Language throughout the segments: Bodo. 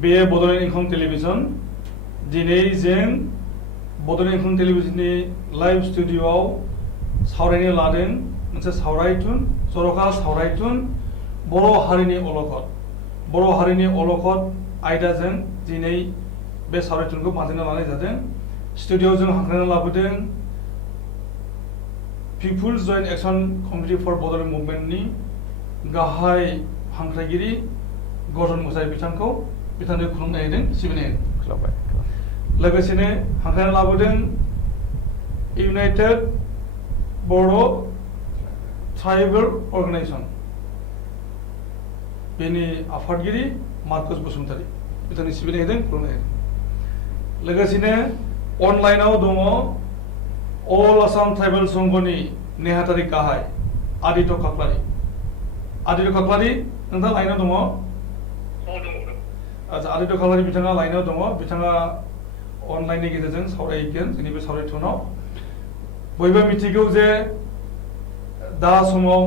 बे बड'लेण्ड इंखं टेलिभिजन दिनै जों बड'लेण्ड इंखं टेलिभिजननि लाइव स्टुडिअ'आव सावरायनो लादों मोनसे सावरायथुन जर'खा सावरायथुन बर' हारिनि अलखद आयदाजों दिनै बे सावरायथुनखौ बानायना लानाय जादों। स्टुडिअ'आव जों हांख्रायना लाबोदों people's joint action committee for Bodoland मुभमेन्टनि गाहाय हांख्रायगिरि गौतम मोसाहारि बिथांखौ खुलुमनाय होदों सिबिनाय होदों। लोगोसेनो हांख्रायना लाबोदों इउनाइटेड बर' ट्राइबेल अर्गानाइजेसन बेनि आफादगिरि मार्कस बसुमतारी बिथांनि सिबिनाय होदों खुलुमनाय होदों। लोगोसेनो अनलाइनाव दङ अल आसाम ट्राइबेल संघनि नेहाथारि गाहाय आदित्य खाख्लारि नोंथाङा लाइनाव दङ? आচ্ছা आदित्य खाख्लारि बिथाङा लाइनाव दङ। बिथाङा अनलाइननि गेजेरजों सावरायगोन जोंनि बे सावरायथुनाव। बयबो मिथिगौ जे दा समाव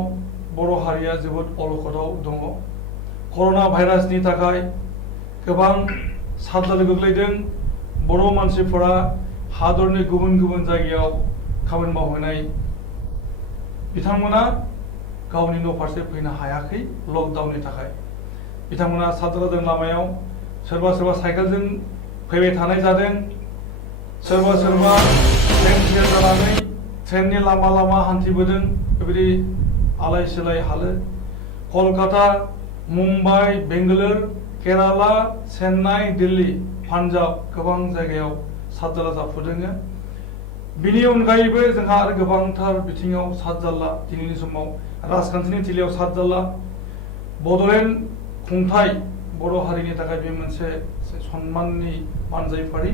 बर' हारिया जोबोद अलखदाव दङ। कर'ना भाइरासनि थाखाय गोबां साबजानो गोग्लैदों। बर' मानसिफोरा हादरनि गुबुन गुबुन जायगायाव खामानि मावहैनाय बिथांमोना गावनि न' फारसे फैनो हायाखै लकडाउननि थाखाय। बिथांमोना साबजादों लामायाव सोरबा साइकेलजों फैबाय थानाय जादों, सोरबा ट्रेन फेल जानानै ट्रेननि लामा हान्थिबोदों। बेबायदि आलाय सिलाय हालोद कलकाता, मुम्बाइ, बेंगालुरु, केराला, चेन्नाइ, दिल्ली, पान्जाब गोबां जायगायाव साबजाला जाफुदों। बिनि अनगायैबो जोंहा आरो गोबांथार बिथिङाव साबजाला दिनैनि समाव राजखान्थिनि थिलियाव साबजाला। बड'लेण्ड खुंथाय बर' हारिनि थाखाय बे मोनसे सन्माननि बानजायफारि।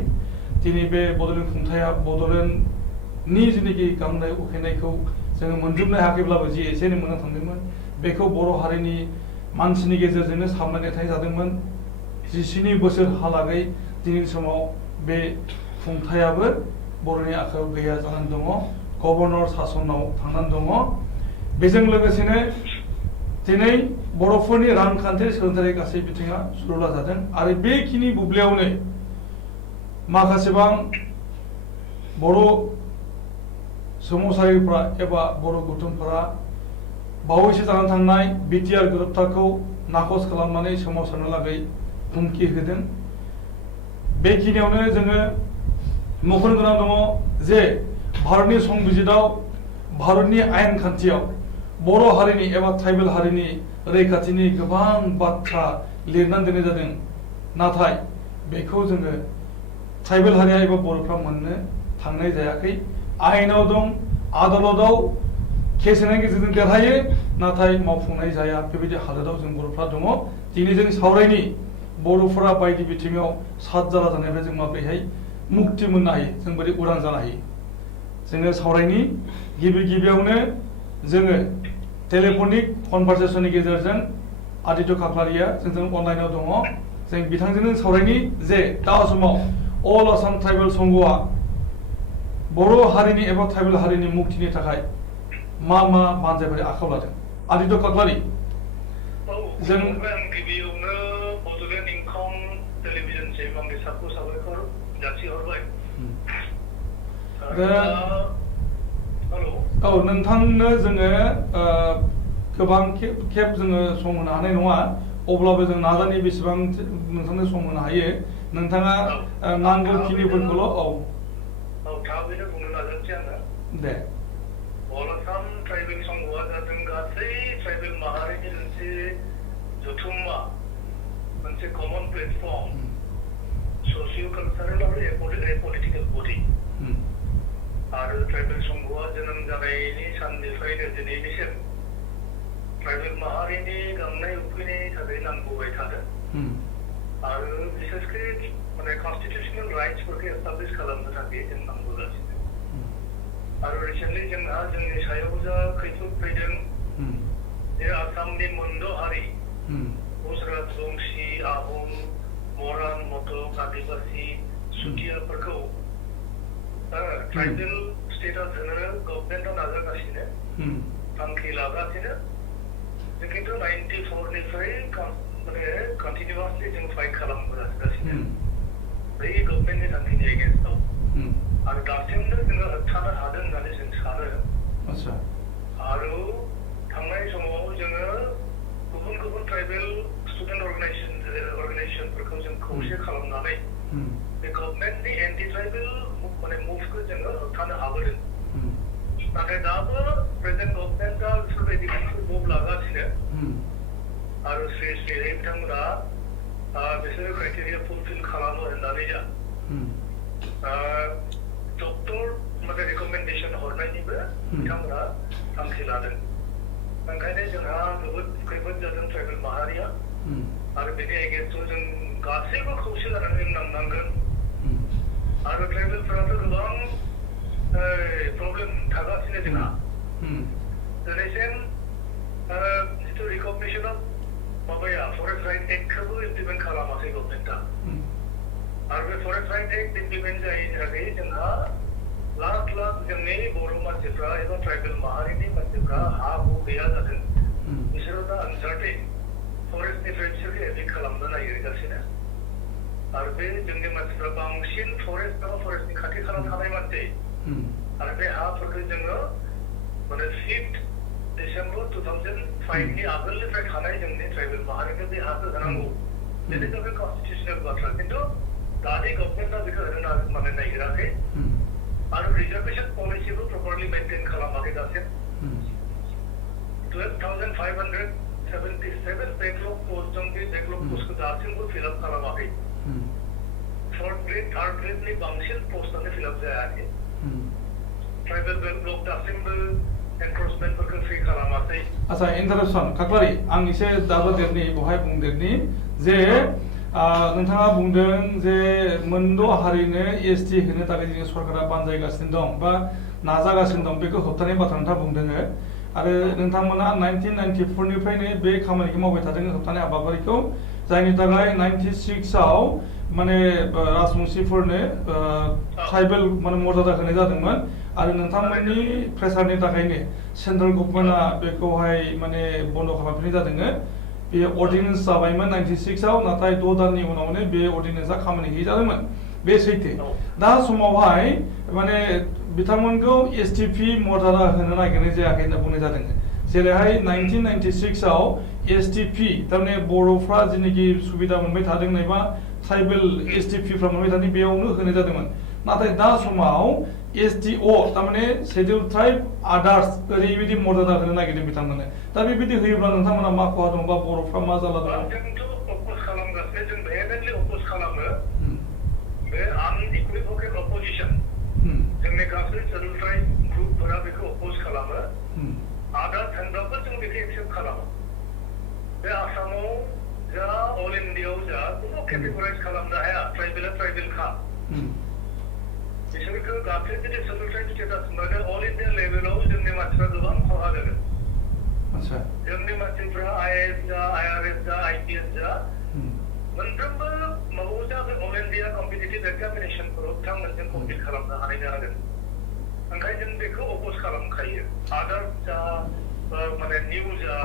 दिनै बे बड'लेण्ड खुंथाया बड'लेण्डनि जिनिखि गांनाय उखैनायखौ जोङो मोनजोबनो हायाखैब्लाबो जि एसे एनै मोननो थांदोंमोन बेखौ बर' हारिनि मानसिनि गेजेरजोंनो सामलायनाय थानाय जादोंमोन। 19 बोसोरहालागै दिनैनि समाव बे खुंथायाबो बर'नि आखायाव गैया जानानै दङ। गभर्नर सासनाव थांनानै दङ। बेजों लोगोसेनो दिनै बर'फोरनि रांखान्थि सोलोंथाइ गासै बिथिङा सुरुला जादों आरो बेखिनि बुब्लियावनो माखासेबां बर' सोमावसारिफ्रा एबा बर' गौथुमफोरा बावैसो जानानै थांनाय बिटिआर गोरोबथाखौ नाखस खालामनानै सोमावसारनो लागै हुमखि होदों। बेखिनियावनो जोङो मख'नो गोनां दङ जे भारतनि संबिजिताव भारतनि आयेन खान्थियाव बर' हारिनि एबा ट्राइबेल हारिनि रैखाथिनि गोबां बाथ्रा लिरनानै दोननाय जादों। नाथाय बेखौ जोङो ट्राइबेल हारिया एबा बर'फ्रा मोननो थांनाय जायाखै। आयेनाव दं, आदालताव केस होनायनि गेजेरजों देरहायो, नाथाय मावफुंनाय जाया। बेबायदि हालोदाव जों बर'फ्रा दङ। दिनै जों सावरायनि बर'फोरा बायदि बिथिङाव साबजाला जानायनिफ्राय जों माबोरैहाय मुक्ति मोननो हायो, जों बोरै उदां जानो हायो। जोङो सावरायनि गिबियावनो जोङो टेलिफनिक कनभारसेसननि गेजेरजों आदित्य खाख्लारिया जोंजों अनलाइनाव दङ। जों बिथांजोंनो सावरायनि जे दा समाव अल आसाम ट्राइबेल संघआ बर' हारिनि एबा ट्राइबेल हारिनि मुक्तिनि थाखाय मा बानजायफोर आखायाव लादों। आदित्य खाख्लारि जों गिबियावनो बड'लेण्ड इंखं टेलिभिजनसिम आंनि साबायखर जासिहरबाय। औ नोंथांनो जोङो गोबां खेब जोङो सम होनो हानाय नङा, अब्लाबो जों नाजानि बेसेबां नोंथांनो सम होनो हायो। नोंथाङा नांगौखिनिफोरखौल' थाबैनो बुंनो नाजानोसै आङो। दे अल आसाम ट्राइबेल संघआ जादों गासै ट्राइबेल माहारिनि मोनसे जथुम्मा, मोनसे कमन प्लेटफर्म, ससिय' कालचारेल आरो पलिटिकेल बडि। आरो ट्राइबेल संघआ जोनोम जानायनि साननिफ्रायनो दिनैनिसिम ट्राइबेल माहारिनि गांनाय उखैनायनि थाखाय नांबोबाय थादों। आरो बिसेसकै कन्स्टिटिउसनेल राइट्सफोरखौ एस्टाब्लिश खालामनो थाखाय जों नांबोगासिनो। आरो रिसेन्टलि जोंहा जोंनि सायाव जा खैफोद फैदों जे आसामनि मोनद' हारि गुजरात, बंसि, आहम, मरान, मटक, आदिबासि, सुथियाफोरखौ ट्राइबेल स्टेटास होनो गभर्नमेन्टआ नाजागासिनो, थांखि लागासिनो। जों खिन्थु 94 निफ्राय कन्टिनिउवासलि जों फाइट खालामबोगासिनो। बै गभर्नमेन्टनि थांखिनि एगेन्स्टआव आरो दासिमबो जोङो होबथानो हादों होननानै जों सानो आरो थांनाय समाव जोङो गुबुन गुबुन ट्राइबेल स्टुडेन्ट अर्गानाइजेसनफोरखौ जों खौसे खालामनानै बे गभर्नमेन्टनि एन्टि ट्राइबेल माने मुभखौ जोङो होबथानो हाबोदों नाथाय दाबो प्रेजेन्ट गभर्नमेन्टआ बेफोरबायदि मुभ लागासिनो आरो स्पेसियेलि बिथांमोना बिसोरो क्राइटेरिया फुलफिल खालामो होननानै जा डक्टर माने रेकमेन्डेसन हरनायनिबो बिथांमोना थांखि लादों ओंखायनो जोंहा जोबोद खैफोद जादों ट्राइबेल माहारिया आरो बेनि एगेन्स्टआव जों गासैबो खौसे जानानै जों नांनांगोन आरो ट्राइबेलफोराथ' गोबां प्रब्लेम थागासिनो जोंहा दिनैसिम जिथु रिकगनिसन अफ माबाया फरेस्ट राइट एक्टखौबो इमप्लिमेन्ट खालामाखै गभर्नमेन्टआ आरो बे फरेस्ट राइट एक्ट इमप्लिमेन्ट जायैनि थाखाय जोंहा लाख लाख जोंनि बर' मानसिफ्रा एबा ट्राइबेल माहारिनि मानसिफ्रा हा हु गैया जादों बिसोरो दा आनसार्टेन फरेस्टनिफ्राय बिसोरखौ एटेक खालामनो नागिरगासिनो आरो बे जोंनि मानसिफ्रा बांसिन फरेस्ट एबा फरेस्टनि खाथि खाला थानाय मानसि आरो बे हाफोरखौ जोङो माने 5 डिसेम्बर 2005 नि आगोलनिफ्राय थानाय जोंनि ट्राइबेल माहारिनो बे हाखौ होनांगौ बेनि थाखाय कन्स्टिटिउसनेल बाथ्रा खिन्थु दानि गभर्नमेन्टआ बेखौ होनो माने नागिराखै आरो रिजार्भेशन पलिसिबो प्रपारलि मेंटेन खालामाखै दासिम 12,577 बेकलग पोस्ट दं बे बेकलग पोस्टखौ दासिमबो फिलआप खालामाखै फोर्थ ग्रेड थार्ड ग्रेडनि बांसिन पोस्टआनो फिलआप जायाखै ट्राइबेल बेकलग दासिमबो एनक्रोचमेन्टफोरखौ फ्रि खालामाखै आच्छा इन्टाराप्सन काकलारि आं एसे दाबोदेरनि बहाय बुंदेरनि जे नोंथाङा बुंदों जे मोनद' हारिनो एसटि होनो थाखाय जोंनि सरकारा बानजायगासिनो दं बा नाजागासिनो दं बेखौ होबथानाय बाथ्रा नोंथाङा बुंदों आरो नोंथांमोना 1994 निफ्रायनो बे खामानिखौ मावबाय थादों होबथानाय हाबाफारिखौ जायनि थाखाय 96 आव माने राजबंशिफोरनो ट्राइबेल माने मर्यादा होनाय जादोंमोन आरो नोंथांमोननि प्रेसारनि थाखायनो सेन्ट्रेल गभर्नमेन्टआ बेखौहाय माने बन्द खालामफिननाय जादों बे अर्डिनेन्स जाबायमोन 96 आव नाथाय 6 दाननि उनावनो बे अर्डिनेन्सआ खामानि गैयै जादोंमोन बे सैथो दा समावहाय माने बिथांमोनखौ एसटिपि मर्यादा होनो नागिरनाय जायाखै होनना बुंनाय जादों जेरैहाय 1996 आव एसटिपि थारमाने बर'फ्रा जेनाखि सुबिदा मोनबाय थादों एबा ट्राइबेल एसटिपिफ्रा मोनबाय थादों बेयावनो होनाय जादोंमोन नाथाय दा समाव एसटिअ थारमाने शेड्युल ट्राइब आदार्स ओरैबायदि मर्यादा होनो नागिरदों बिथांमोननो दा बेबायदि होयोब्ला नोंथांमोना मा खहा दं बा बर'फ्रा मा जाला दं जोंथ' अपोज खालामगासिनो जों भेहेमेन्टलि अपोज खालामो बे आनइकुइभकेल अपोजिशन जोंनि गासै शेड्युल ट्राइब ग्रुपफोरा बेखौ अपोज खालामो आदार्स होनब्लाबो जों बेखौ एक्सेप्ट खालामो बे आसामाव जा अल इन्डियायाव जा कुनु केटेगराइज खालामनो हाया ट्राइबेला ट्राइबेलखा बिसोरखौ गासै जुदि शेड्युल ट्राइब स्टेटास मोनो अल इन्डिया लेभेलाव जोंनि मानसिफ्रा गोबां खहा जागोन जोंनि मानसिफ्रा आइएएस जा आइआरएस जा आइपिएस जा मोनफ्रोमबो माबायाव जा बे अल इन्डिया कम्पिटिटिभ एक्जामिनेसनफोराव बिथांमोनजों कम्पिट खालामनो हानाय जागोन ओंखायनो जों बेखौ अपोज खालामखायो आदार्स जा माने निउ जा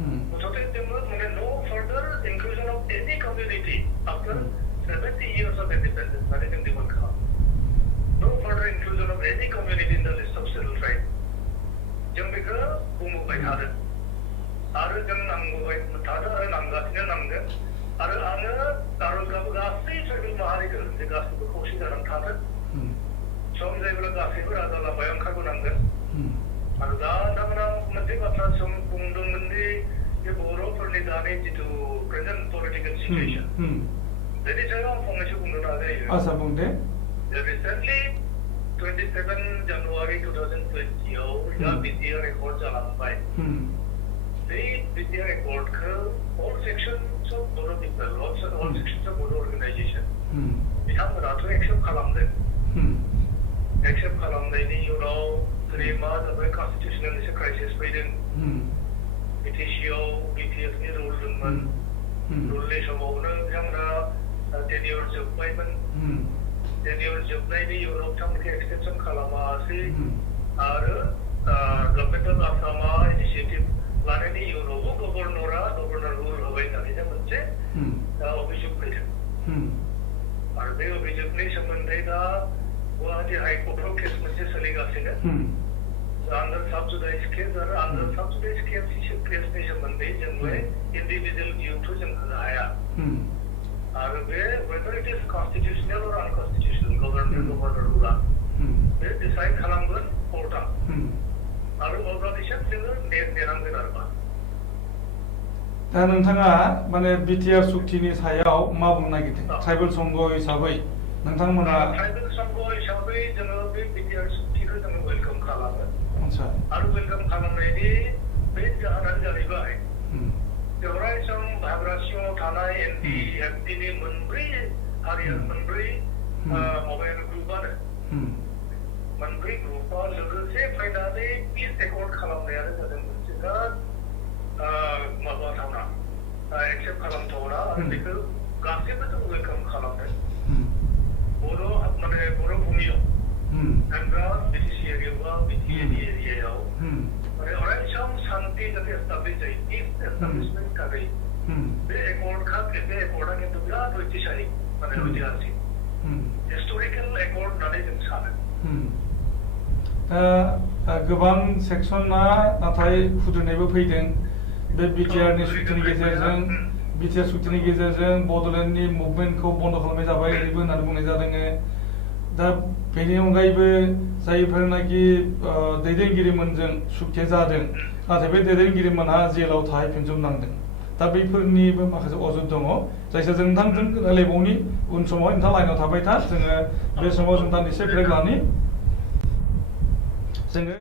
मुथते जोङो माने नो फार्दार इनक्लुजन अफ एनि community after 70 years of independence माने जों डिमान्ड खालामो नो फार्दार इनक्लुजन अफ एनि community in the list of schedule tribe जों बेखौ बुंबोबाय थादों आरो जों नांबोबाय थादों आरो नांगासिनो नांगोन आरो आङो आर'जगाबो गासै ट्राइबेल माहारिखौ जे गासैबो खौसे जानानै थागोन सम जायोब्ला गासैबो राजा लामायाव ओंखारबोनांगोन आरो दा नोंथांमोना मोनसे बाथ्रा बुंदोंमोन दि बे बर'फोरनि दानि जिथु प्रेजेन्ट पलिटिकेल सिचुएसन बेनि सायाव आं फंनैसो बुंनो नाजायो आच्छा बुंदे रिसेन्टलि 27 जानुवारि 2020 आव जा बिटिआर रेकर्ड जालांबाय बे बिटिआर रेकर्डखौ all sections of Boro' people all sections of Boro' organisation बिथांमोनाथ' एक्सेप्ट खालामदों एक्सेप्ट खालामनायनि उनाव दिनै मा जाबाय कन्स्टिटिउसनेल एसे क्राइसिस फैदों बिटिसिआव बिटिएसनि रुल दंमोन रुलनि समावनो बिथांमोना टेनियर जोबबायमोन टेनियर जोबनायनि उनाव बिथांमोनखौ एक्सटेनसन खालामासै आरो गभर्नमेन्ट अफ आसामा इनिसिएटिभ लानायनि उनावबो गभर्नर रुल होबाय होननानै मोनसे अभियोग फैदों आरो बे अभियोगनि सोमोन्दै दा गुवाहाटी हाइकर्टआव केस मोनसे सोलिगासिनो आन्दार साबजुडाइज केस आरो आन्दार साबजुडाइज केसनि सोमोन्दै जोंलाय इन्डिभिजुवेल भिउथ' जों होनो हाया आरो बे वेदार इट इज कन्स्टिटिउसनेल अर आनकन्स्टिटिउसनेल गभर्नर रुला बे डिसाइड खालामगोन कर्टआ आरो अब्लानिसिम जोङो नेनांगोन आरो मा दा नोंथाङा माने बिटिआर सुक्तिनि सायाव मा बुंनो नागिरदों ट्राइबेल संघ हिसाबै नोंथांमोना ट्राइबेल संघ हिसाबै जोङो बे बिटिआर सुक्तिखौ जोङो वेलकाम खालामो आरो वेलकाम खालामनायनि बे जाहोनानो जाहैबाय अरायसम भाइब्रेसनाव थानाय एनडिएफटिनि मोनब्रै हारिया मोनब्रै माबायानो ग्रुपआनो मोनब्रै ग्रुपआ लोगोसे फैनानै पिस एकर्ड खालामनायानो जादों मोनसे बिराद माबाथावना एक्सेप्ट खालामथावना आरो बेखौ गासैबो जों वेलकाम खालामदों बर' भुमियाव थांग्रा बिटिसि एरियायाव बा बिटिएनि एरियायाव माने अरायसम शान्ति जाते एस्टाब्लिश जायो पिस एस्टाब्लिशमेन्टनि थाखाय बे एकर्डआ खिन्थु बिराद ऐतिहासिक माने ऐतिहासिक हिस्टरिकेल एकर्ड होननानै जों सानो गोबां सेक्सना नाथाय खुद्रिनायबो फैदों बे बिटिआरनि सुक्तिनि गेजेरजों बड'लेण्डनि मुभमेन्टखौ बन्द खालामनाय जाबाय ओरैबो होननानै बुंनाय जादों दा बेनि अनगायैबो जायफोरनाखि दैदेनगिरिमोनजों सुक्तिया जादों नाथाय बे दैदेनगिरिमोनहा जेलाव थाहैफिनजोबनांदों दा बैफोरनिबो माखासे अजुत दङ जायखौ जों नोंथांजों रायलायबावनि उन समाव नोंथाङा लाइनाव थाबाय था जोङो बे समाव जों दान्दिसे ब्रेक लानि जोङो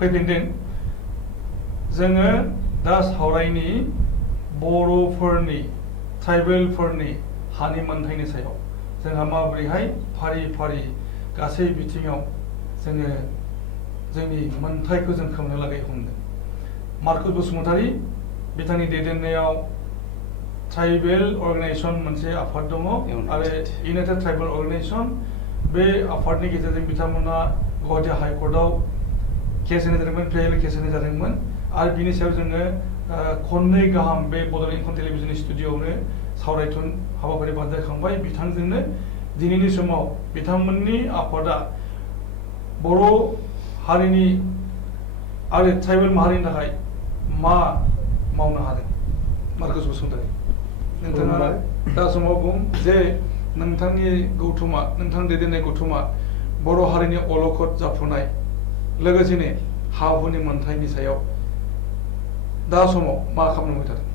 फैफिनदों जोङो दा सावरायनि बर'फोरनि ट्राइबेलफोरनि हानि मोनथायनि सायाव जोंहा माबोरैहाय फारि फारि गासै बिथिङाव जोङो जोंनि मोनथायखौ जों खोमानो लागै हमदों मार्कस बसुमतारी बिथांनि दैदेननायाव ट्राइबेल अर्गानाइजेसन मोनसे आफाद दङ आरो इउनाइटेड ट्राइबेल अर्गानाइजेसन बे आफादनि गेजेरजों बिथांमोना गुवाहाटी हाइकर्टआव केस होनाय जादोंमोन ट्राइबेल केस होनाय जादोंमोन आरो बिनि सायाव जोङो खननै गाहाम बे बड'लेण्ड इंखं टेलिभिजननि स्टुडिअ'आवनो सावरायथुन हाबाफारि बानजायखांबाय बिथांजोंनो दिनैनि समाव बिथांमोननि आफादा बर' हारिनि आरो ट्राइबेल माहारिनि थाखाय मा मावनो हादों मार्कस बसुमतारी नोंथाङा दा समाव बुं जे नोंथांनि गौथुमा नोंथां दैदेननाय गौथुमा बर' हारिनि अलखद जाफुनाय लोगोसेनो हा हुनि मोनथायनि सायाव दा समाव मा खालामनो थादों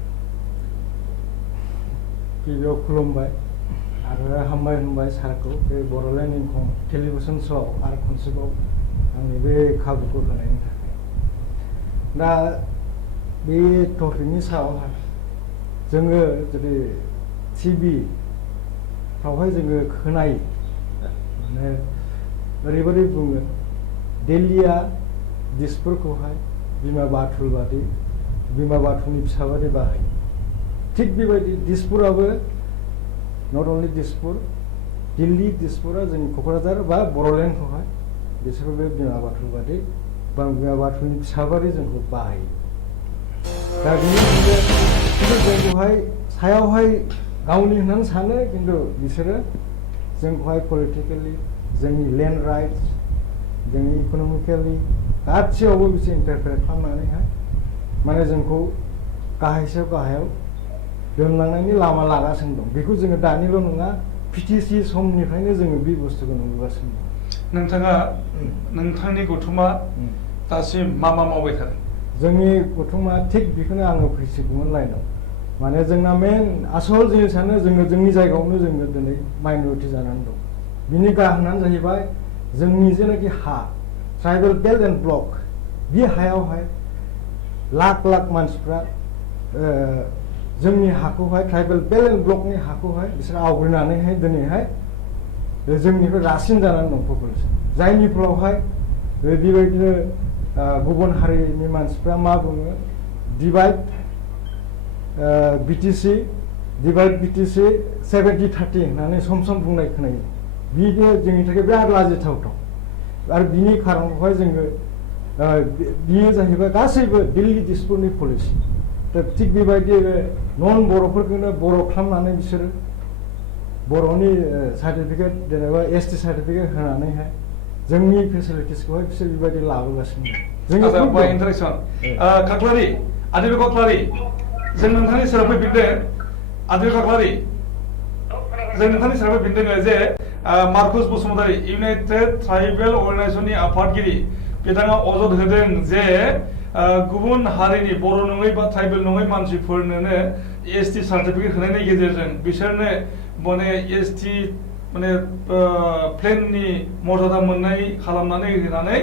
गिबियाव खुलुमबाय आरो हामबाय होनबाय सारखौ बे बड'लेण्ड इंखं टेलिभिजन श'आव आरो खनसेबाव आंनि बे खाबुखौ होनायनि थाखाय दा बे टपिकनि सायावहाय जोङो जुदि टिभि फ्रावहाय जोङो खोनायो माने ओरैबायदि बुङो दिल्लीया दिसपुरखौहाय बिमा बाथुल बादि बिमा बाथुलनि फिसा बादि बाहायो थिग बेबायदि दिसपुराबो नट अनलि दिसपुर दिल्ली दिसपुरा जोंनि क'क्राझार बा बड'लेण्डखौहाय बिसोरबो बे बिमा बाथुल बादि बा बिमा बाथुलनि फिसा बादि जोंखौ बाहायो दा बिनि खिन्थु जोंखौहाय सायावहाय गावनि होननानै सानो खिन्थु बिसोरो जोंखौहाय पलिटिकेलि जोंनि लेन्ड राइट्स जोंनि इक'नमिकेलि गासैयावबो बिसोर इन्टारफेयार खालामनानैहाय माने जोंखौ गाहायसायाव गाहायाव दोनलांनायनि लामा लागासिनो दं बेखौ जोङो दानिल' नङा पिटिसि समनिफ्रायनो जोङो बे बुस्थुखौ नुबोगासिनो दं नोंथाङा नोंथांनि गौथुमा दासिम मा मा मावबाय थादों जोंनि गौथुमा थिग बेखौनो आङो फैसिगौमोन लाइनाव माने जोंना मेन आसल जिनिसानो जोङो जोंनि जायगायावनो जोङो दिनै माइनरिटि जानानै दं बिनि जाहोनानो जाहैबाय जोंनि जेनाखि हा ट्राइबेल बेल्ट एन्ड ब्लक बे हायावहाय लाख लाख मानसिफ्रा जोंनि हाखौहाय ट्राइबेल बेल्ट एन्ड ब्लकनि हाखौहाय बिसोर आवग्रिनानैहाय दिनैहाय जोंनिफ्राय रासिन जानानै दं पपुलेसन जायनि फलावहाय बेबायदिनो गुबुन हारिनि मानसिफ्रा मा बुङो डिभाइड बिटिसि 70-30 होननानै सम सम बुंनाय खोनायो बिनो जोंनि थाखाय बिराद लाजिथावथाव आरो बिनि खारनखौहाय जोङो बियो जाहैबाय गासैबो दिल्ली दिसपुरनि पलिसि दा थिग बेबायदि नन बर'फोरखौनो बर' खालामनानै बिसोरो बर'नि सार्टिफिकेट जेनेबा एसटि सार्टिफिकेट होनानैहाय जोंनि फेसिलिटिसखौहाय बिसोर बेबायदि लाबोगासिनो दं इन्टारेक्सन खाख्लारि आदिल खाख्लारि जों नोंथांनि सेराव फैफिनदों आदिल खाख्लारि जों नोंथांनि सेराव फैफिनदों जे मार्कुस बसुमतारी इउनाइटेड ट्राइबेल अर्गानाइजेसननि आफादगिरि बिथाङा अजद होदों जे गुबुन हारिनि बर' नङै बा ट्राइबेल नङै मानसिफोरनोनो एसटि सार्टिफिकेट होनायनि गेजेरजों बिसोरनो माने एसटि माने प्लेननि मर्यादा मोननाय खालामनानै होनानै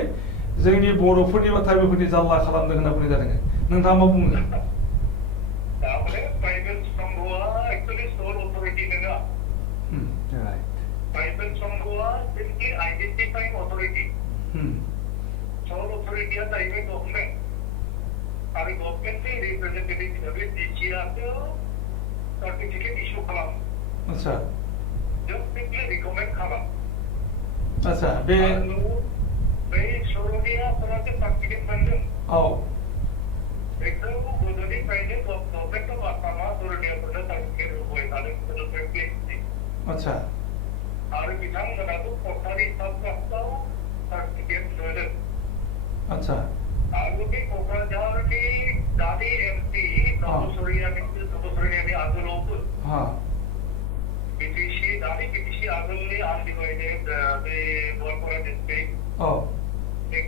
जोंनि बर'फोरनि बा ट्राइबेलफोरनि जाल्ला खालामदों होनना बुंनाय जादों नोंथाङा मा बुङो? ट्राइबेल संघआ एक्चुअली सोल अथरिटी नङा ट्राइबेल संघआ सिम्पली आइडेंटिफाइंग अथरिटी सोल अथरिटीया जाहैबाय गभर्नमेंट आरो गभर्नमेंटनि रिप्रेजेन्टेटिभ हिसाबै डिसिआसो सार्टिफिकेट इस्यु खालामो आच्छा जों सिम्पली रिकमेन्ड खालामो आच्छा बे सर'नियाफोरासो सार्टिफिकेट मोनदों औ बेखौ गोदोनिफ्रायनो गभर्नमेन्ट अफ आसामा सर'नियाफोरनो सार्टिफिकेट होबाय थादों आच्छा आरो बिथांमोनाबो सरकारि साबकास्टआव सार्टिफिकेट मोनो आच्छा आरो बे क'क्राझारनि दानि एमपि नबसरियानि आगोलावबो बिटिसि दानि बिटिसि आगोलनि आनडिभाइडेड बे गवालपारा डिस्ट्रिक्ट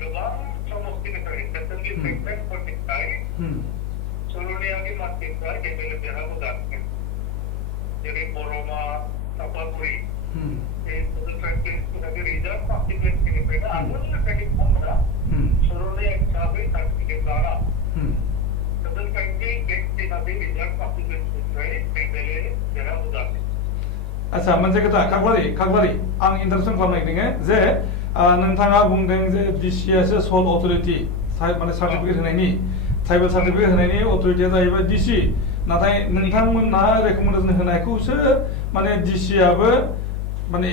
गोबां समस्तिनिफ्राय एसेम्बलि प्रेसिडेन्टफोरनिफ्राय सर'नियानि मानसिफ्रा एमएलए देरहाबोगासिनो जेरै बर'मा सापागुरि रिजार्भ कन्स्टिटुवेन्सिनिफ्रायनो आगोलनिफ्रायनो बिथांमोना सर'निया हिसाबै सार्टिफिकेट लाना हिसाबै रिजार्भ कन्स्टिटुवेन्सिनिफ्राय एमएलए देरहाबोगासिनो आच्छा मोनसे खोथा खाख्लारि आं इन्टारेक्सन खालामनो नागिरदों जे नोंथाङा बुंदों जे डिसिआसो सोल अथरिटी माने सार्टिफिकेट होनायनि ट्राइबेल सार्टिफिकेट होनायनि अथरिटीया जाहैबाय डिसि नाथाय नोंथांमोनहा रेकमेन्डेसन होनायखौसो माने डिसिआबो माने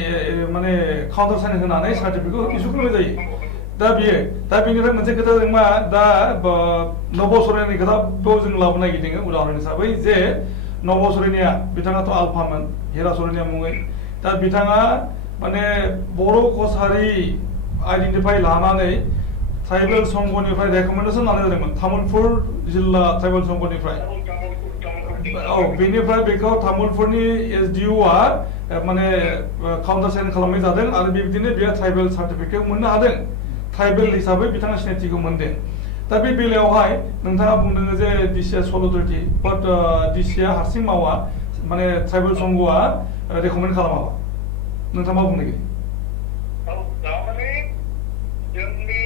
काउन्टार साइन होनानै सार्टिफिकेट इस्यु खालामनाय जायो दा बेनिफ्राय मोनसे खोथा जों मा दा नबसरनियानि खोथाखौ जों लाबोनो नागिरदों उदाहरन हिसाबै जे नबसरनिया बिथाङाथ' आलफामोन हिरा सरनिया मुङै दा बिथाङा माने बर' कसारि आइडेन्टिफाइ लानानै ट्राइबेल संघनिफ्राय रेकमेन्डेसन लानाय जादोंमोन तामुलपुर जिल्ला ट्राइबेल संघनिफ्राय बेनिफ्राय बेखौ तामुलपुरनि एसडिअआ माने काउन्टार साइन खालामनाय जादों आरो बेबायदिनो बेयो ट्राइबेल सार्टिफिकेट मोननो हादों ट्राइबेल हिसाबै बिथाङा सिनायथिखौ मोनदों दा बे बेलायावहाय नोंथाङा बुंदों जे डिसिआ सोल अथरिटी बाट डिसिआ हारसिं मावा माने ट्राइबेल संघआ रेकमेन्ड खालामाबा नोंथाङा मा बुंनो नागिरो? थारमाने जोंनि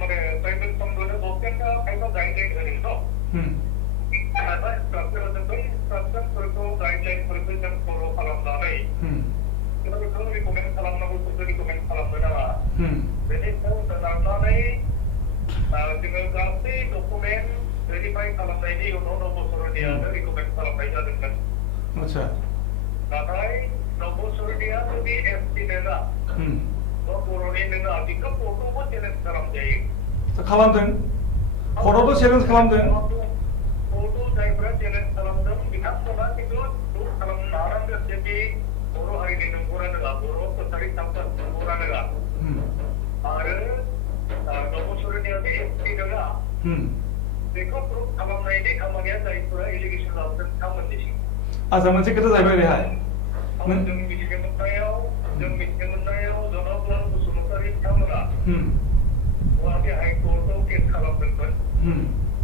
माने ट्राइबेल संघनो गभर्नमेन्टआ खायफा गाइडलाइन होदों खायफा स्ट्राक्चार जों बै स्ट्राक्चारफोरखौ गाइडलाइनफोरखौ जों फल' खालामनानै बेखौ रिकमेन्ड खालामनांगौफोरखौ रिकमेन्ड खालामनो नाङा बेनिफ्राय लानानै जोङो गासै डकुमेन्ट भेरिफाइ खालामनायनि उनाव नबसरनियानो रिकमेन्ड खालामनाय जादोंमोन नाथाय नबसरनिया जुदि एसटि नङा बर'नि नङा बेखौ कर्टआवबो चेलेन्ज खालामजायो खालामदों कर्टआवबो चेलेन्ज खालामदों कर्टआव जायफोरा चेलेन्ज खालामदों बिथांमोना खिन्थु प्रुभ खालामनो हानांगोन जे बे बर' हारिनि नंगौना नङा बर' कसारि साबकास्ट नंगौना नङा आरो नबसरनिया जे एसटि नङा बेखौ प्रुभ खालामनायनि खामानिया जायफोरा एलिगेसन लाबोदों बिथांमोननिसिम आच्छा मोनसे खोथा जाहैबाय रेहाय जों मिथिनो मोननायाव जनकलाल बसुमतारी बिथांमोना गुवाहाटी हाइकर्टआव केस खालामदोंमोन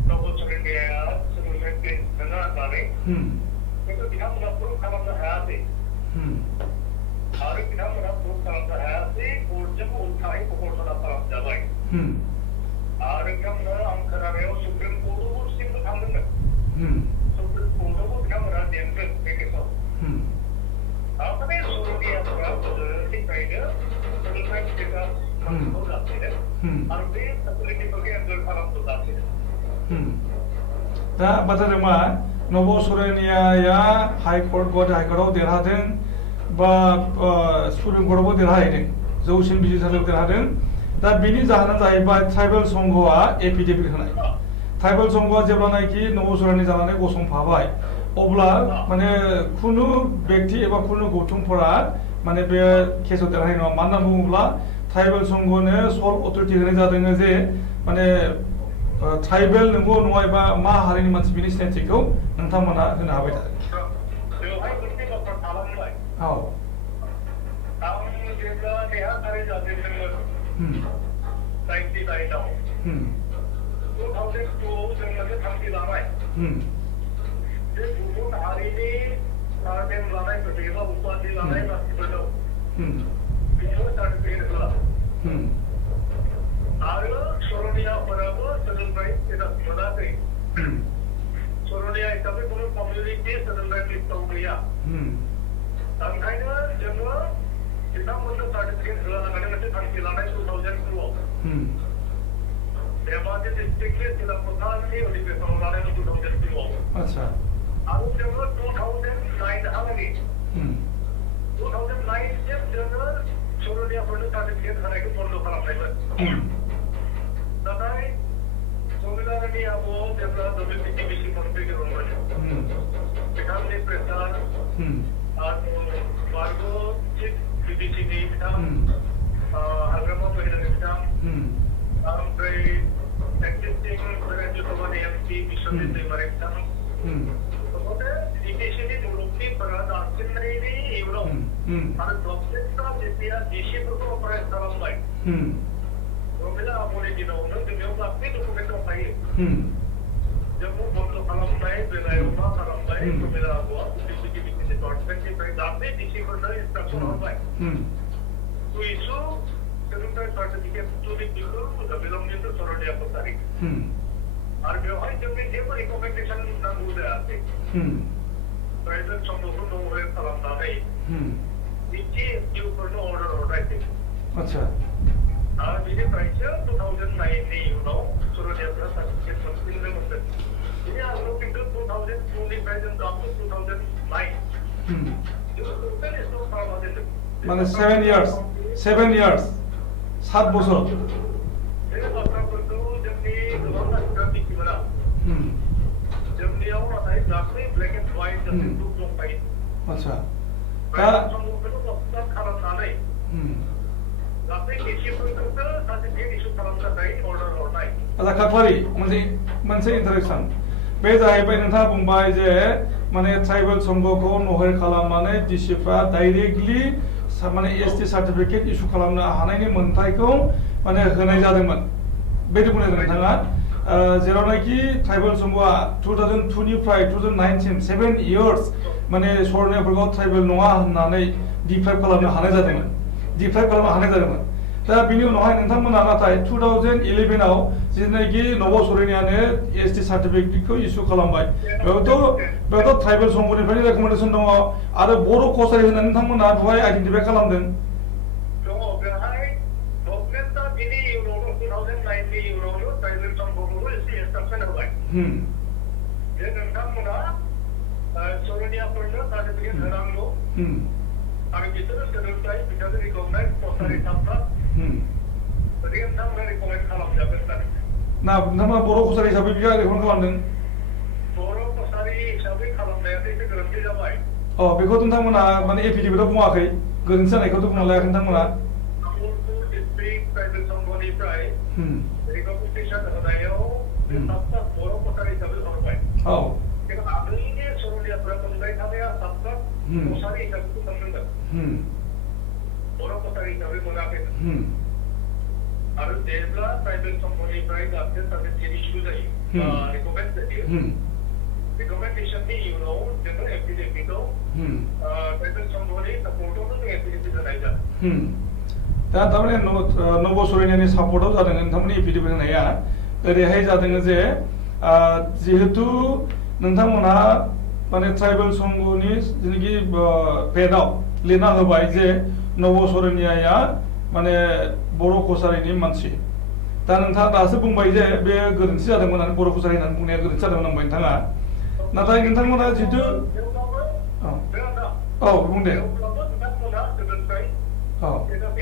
नबसरनिया सेटलमेन्ट केस नङा होननानै खिन्थु बिथांमोना प्रुभ खालामनो हायासै आरो बिथांमोना प्रुभ खालामनो हायासै कर्टजों उल्थायै प्रपर्सना खालामजाबाय आरो बिथांमोना आं खोनानायाव सुप्रिम कर्टआवसिमबो थांदोंमोन सुप्रिम कर्टआवबो बिथांमोना जेनदों बे केसाव थारमाने सर'नियाफोरा गोदोनिफ्रायनो सेटलमेन्ट केसा खालामबोगासिनो आरो बे फेसिलिटिफोरखौ एनजय खालामबोगासिनो दा बाथ्राया मा नबसरनियाया हाइकर्ट गुवाहाटी हाइकर्टआव देरहादों बा सुप्रिम कर्टआवबो देरहाहैदों जौसिन बिजिरसालियाव देरहादों दा बेनि जाहोना जाहैबाय ट्राइबेल संघआ एफिडेभिट होनाय ट्राइबेल संघआ जेब्लानाखि नबसरानि जानानै गसंफाबाय अब्ला माने खुनु व्यक्ति एबा खुनु गौथुमफोरा माने बे केसआव देरहानाय नङा मानो होनना बुङोब्ला ट्राइबेल संघनो सल्ट अथरिटि होनाय जादों जे माने ट्राइबेल नंगौ नङा एबा मा हारिनि मानसि बिनि सिनायथिखौ नोंथांमोना होनो हाबाय थादों बेवहाय मोनसे बाथ्रा थालांबाय औ आं जेब्ला नेहाथारि जाजेनदोंमोन 99आव 2002आव जों मोनसे थांखि लाबाय बे गुबुन हारिनि नेम लानायफोर एबा उपाधि लानाय मानसिफोरखौ बिसोर सार्टिफिकेट होला आरो सरनियाफोराबो सोलोंथाइ मोनाखै सरनिया हिसाबै कुनु कमिउनिटि सोलोंथाइ लिस्टआव गैया ओंखायनो जोङो बिथांमोननो सार्टिफिकेट होलांनानै मोनसे थांखि लानाय 2002आव धेमाजि डिस्ट्रिक्टनि सिलापथारनि अधिवेशनाव लानाय 2002आव आच्छा आरो जोङो 2009हालागै 2009सिम जोङो सरनियाफोरनो सार्टिफिकेट होनायखौ बन्द खालामनायमोन नाथाय संबिधाननि आबहावायाव जेब्ला डब्लिउपिटि बिसि कनफिगारमोन बिथांनि प्रेसार आरो बारग' चिफ बिटिसिनि बिथां हाग्रामा महिलानि बिथां ओमफ्राय एक्जिस्टिं राज्यसभानि एमपि बिश्वजित दैमारि बिथां डिकेसिनि मुलुगनिफोरा दासिमनायनि इयुनाव आरो गभर्नमेन्टआ जेथिया डिसिफोरखौ अपारेट खालामबाय रंगिला आबहावानि दिनावनो जोंनियाव गासै डकुमेन्ट दंखायो जोंखौ बन्द खालामनाय बेलायाव मा खालामबाय रंगिला आबहावा डिपार्टमेन्टनिफ्राय गासै डिसिफोरनो इन्सट्राक्सन हरबाय टु इस्यु सोलोंथाइ certificate to the people belonging to Sarania Kachari आरो बेवहाय जोंनि जेबो रिकमेन्डेसन नांगौ जायाखै ट्राइबेल संघखौ न'वेल खालामनानै बिटि एसडिअफोरनो अर्डार हरनायसै आच्छा आरो बेनिफ्रायसो 2009नि उनाव सरनियाफोरा सार्टिफिकेट मोनफिननो मोनदों बेनि आगोलाव खिन्थु 2002निफ्राय जों up to 2009 जोङो टटेल स्टप खालामना दोनदों माने 7 years 7 बोसोर बे बाथ्राफोरखौ जोंनि गोबां मानसिफ्रा मिथिमोना जोंनियाव नाथाय गासै ब्लेक एन्ड व्हाइट गासै प्रुफ दंखायो आच्छा दा संघखौनो अबजार्भ खालामनानै गासै केसिफोरखौसो सार्टिफिकेट इस्यु खालामनो थाखाय अर्डार हरनाय आच्छा खाख्लारि मोनसे इन्टारेक्सन बे जाहैबाय नोंथाङा बुंबाय जे माने ट्राइबेल संघखौ नहेर खालामनानै डिसिफ्रा डाइरेक्टलि माने एसटि सार्टिफिकेट इस्यु खालामनो हानायनि मोन्थायखौ माने होनाय जादोंमोन बेदि बुंनाय नोंथाङा जेरावनाखि ट्राइबेल संघआ 2002निफ्राय 2009सिम 7 years माने सरनियाफोरखौ ट्राइबेल नङा होननानै डिफाइभ खालामनो हानाय जादोंमोन दा बिनि उनावहाय नोंथांमोना नाथाय 2011आव जिनाखि नबसरनियानो एसटि सार्टिफिकेटखौ इस्यु खालामबाय बेयावथ' ट्राइबेल संघनिफ्रायनो रेकमेन्डेसन दङ आरो बर' कसारि होननानै नोंथांमोना बेवहाय आइडेन्टिफाइ खालामदों दङ बेवहाय गभर्नमेन्टआ बिनि इयुनावनो 2009नि इयुनावनो ट्राइबेल संघखौबो एसे इन्सट्राक्सन होबाय जे नोंथांमोना सरनियाफोरनो सार्टिफिकेट होनांगौ आरो बिसोरो सोलोंथाइ बिथांनि रिकगनाइज कसारि थाबथा गतिके नोंथांमोना रिकमेन्ड खालामजागोन होननानै ना नोंथांमोना बर' कसारि हिसाबै बियो रेकमेन्ड खालामदों बर' कसारि हिसाबै खालामनायाथ' एसे गोरोन्थि जाबाय बेखौ नोंथांमोना माने एफिडेभिटआव बुङाखै गोरोन्थि जानायखौथ' बुंना लायाखै नोंथांमोना तामुलपुर डिस्ट्रिक्ट ट्राइबेल संघनिफ्राय रिकमेन्डेसन होनायाव सातथा बर' कसारि हिसाबै हरबाय खिन्थु आगोलनि सरनियाफोरा मोनबाय थानाया सातथा कसारि हिसाबै मोनदोंमोन बर' कसारि हिसाबै मोनाखैमोन आरो जेब्ला ट्राइबेल संघनिफ्राय गासै सार्टिफिकेट इस्यु जायो रिकमेन्ड जायो रिकमेन्डेसननि इयुनाव जोङो एफिडेभिटआव ट्राइबेल संघनि सापर्टआवनो जों एफिडेभिट होनाय जादों दा थारमाने नबसरनियानि सापर्टआव जादों नोंथांमोननि एफिडेभिट होनाया ओरैहाय जादों जे जिहेतु नोंथांमोनहा माने ट्राइबेल संघनि जिनोखि पेडआव लिरना होबाय जे नबसरनियाया माने बर' कसारिनि मानसि दा नोंथाङा दासो बुंबाय जे बे गोरोन्थि जादोंमोन होननानै बर' कसारि होननानै बुंनाया गोरोन्थि जादोंमोन होनबाय नोंथाङा नाथाय नोंथांमोना जिहेतु बुं दे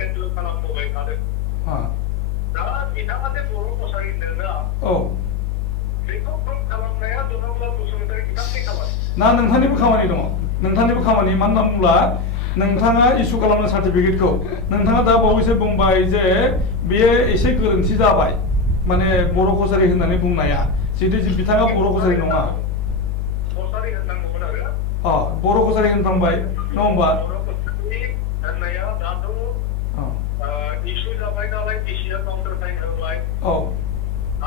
एन्जुर खालामबोबाय थादों दा बिथाङादे बर' कसारि होनदोंना बेखौ प्रुभ खालामनाया जनकलाल बसुमतारी बिथांनि खामानि ना नोंथांनिबो खामानि दङ नोंथांनिबो खामानि मानो होनना बुङोब्ला नोंथाङा इसु खालामनो सार्टिफिकेटखौ नोंथाङा दा बावैसो बुंबाय जे बेयो एसे गोरोन्थि जाबाय माने बर' कसारि होननानै बुंनाया जितु बिथाङा बर' कसारि नङा कसारि होननांगौमोन आरो बर' कसारि होनफ्रांबाय नङा होमबा बर' कसारि होननाया दाथ' इस्यु जाबाय नालाय डिसिआ काउन्टार साइन होबाय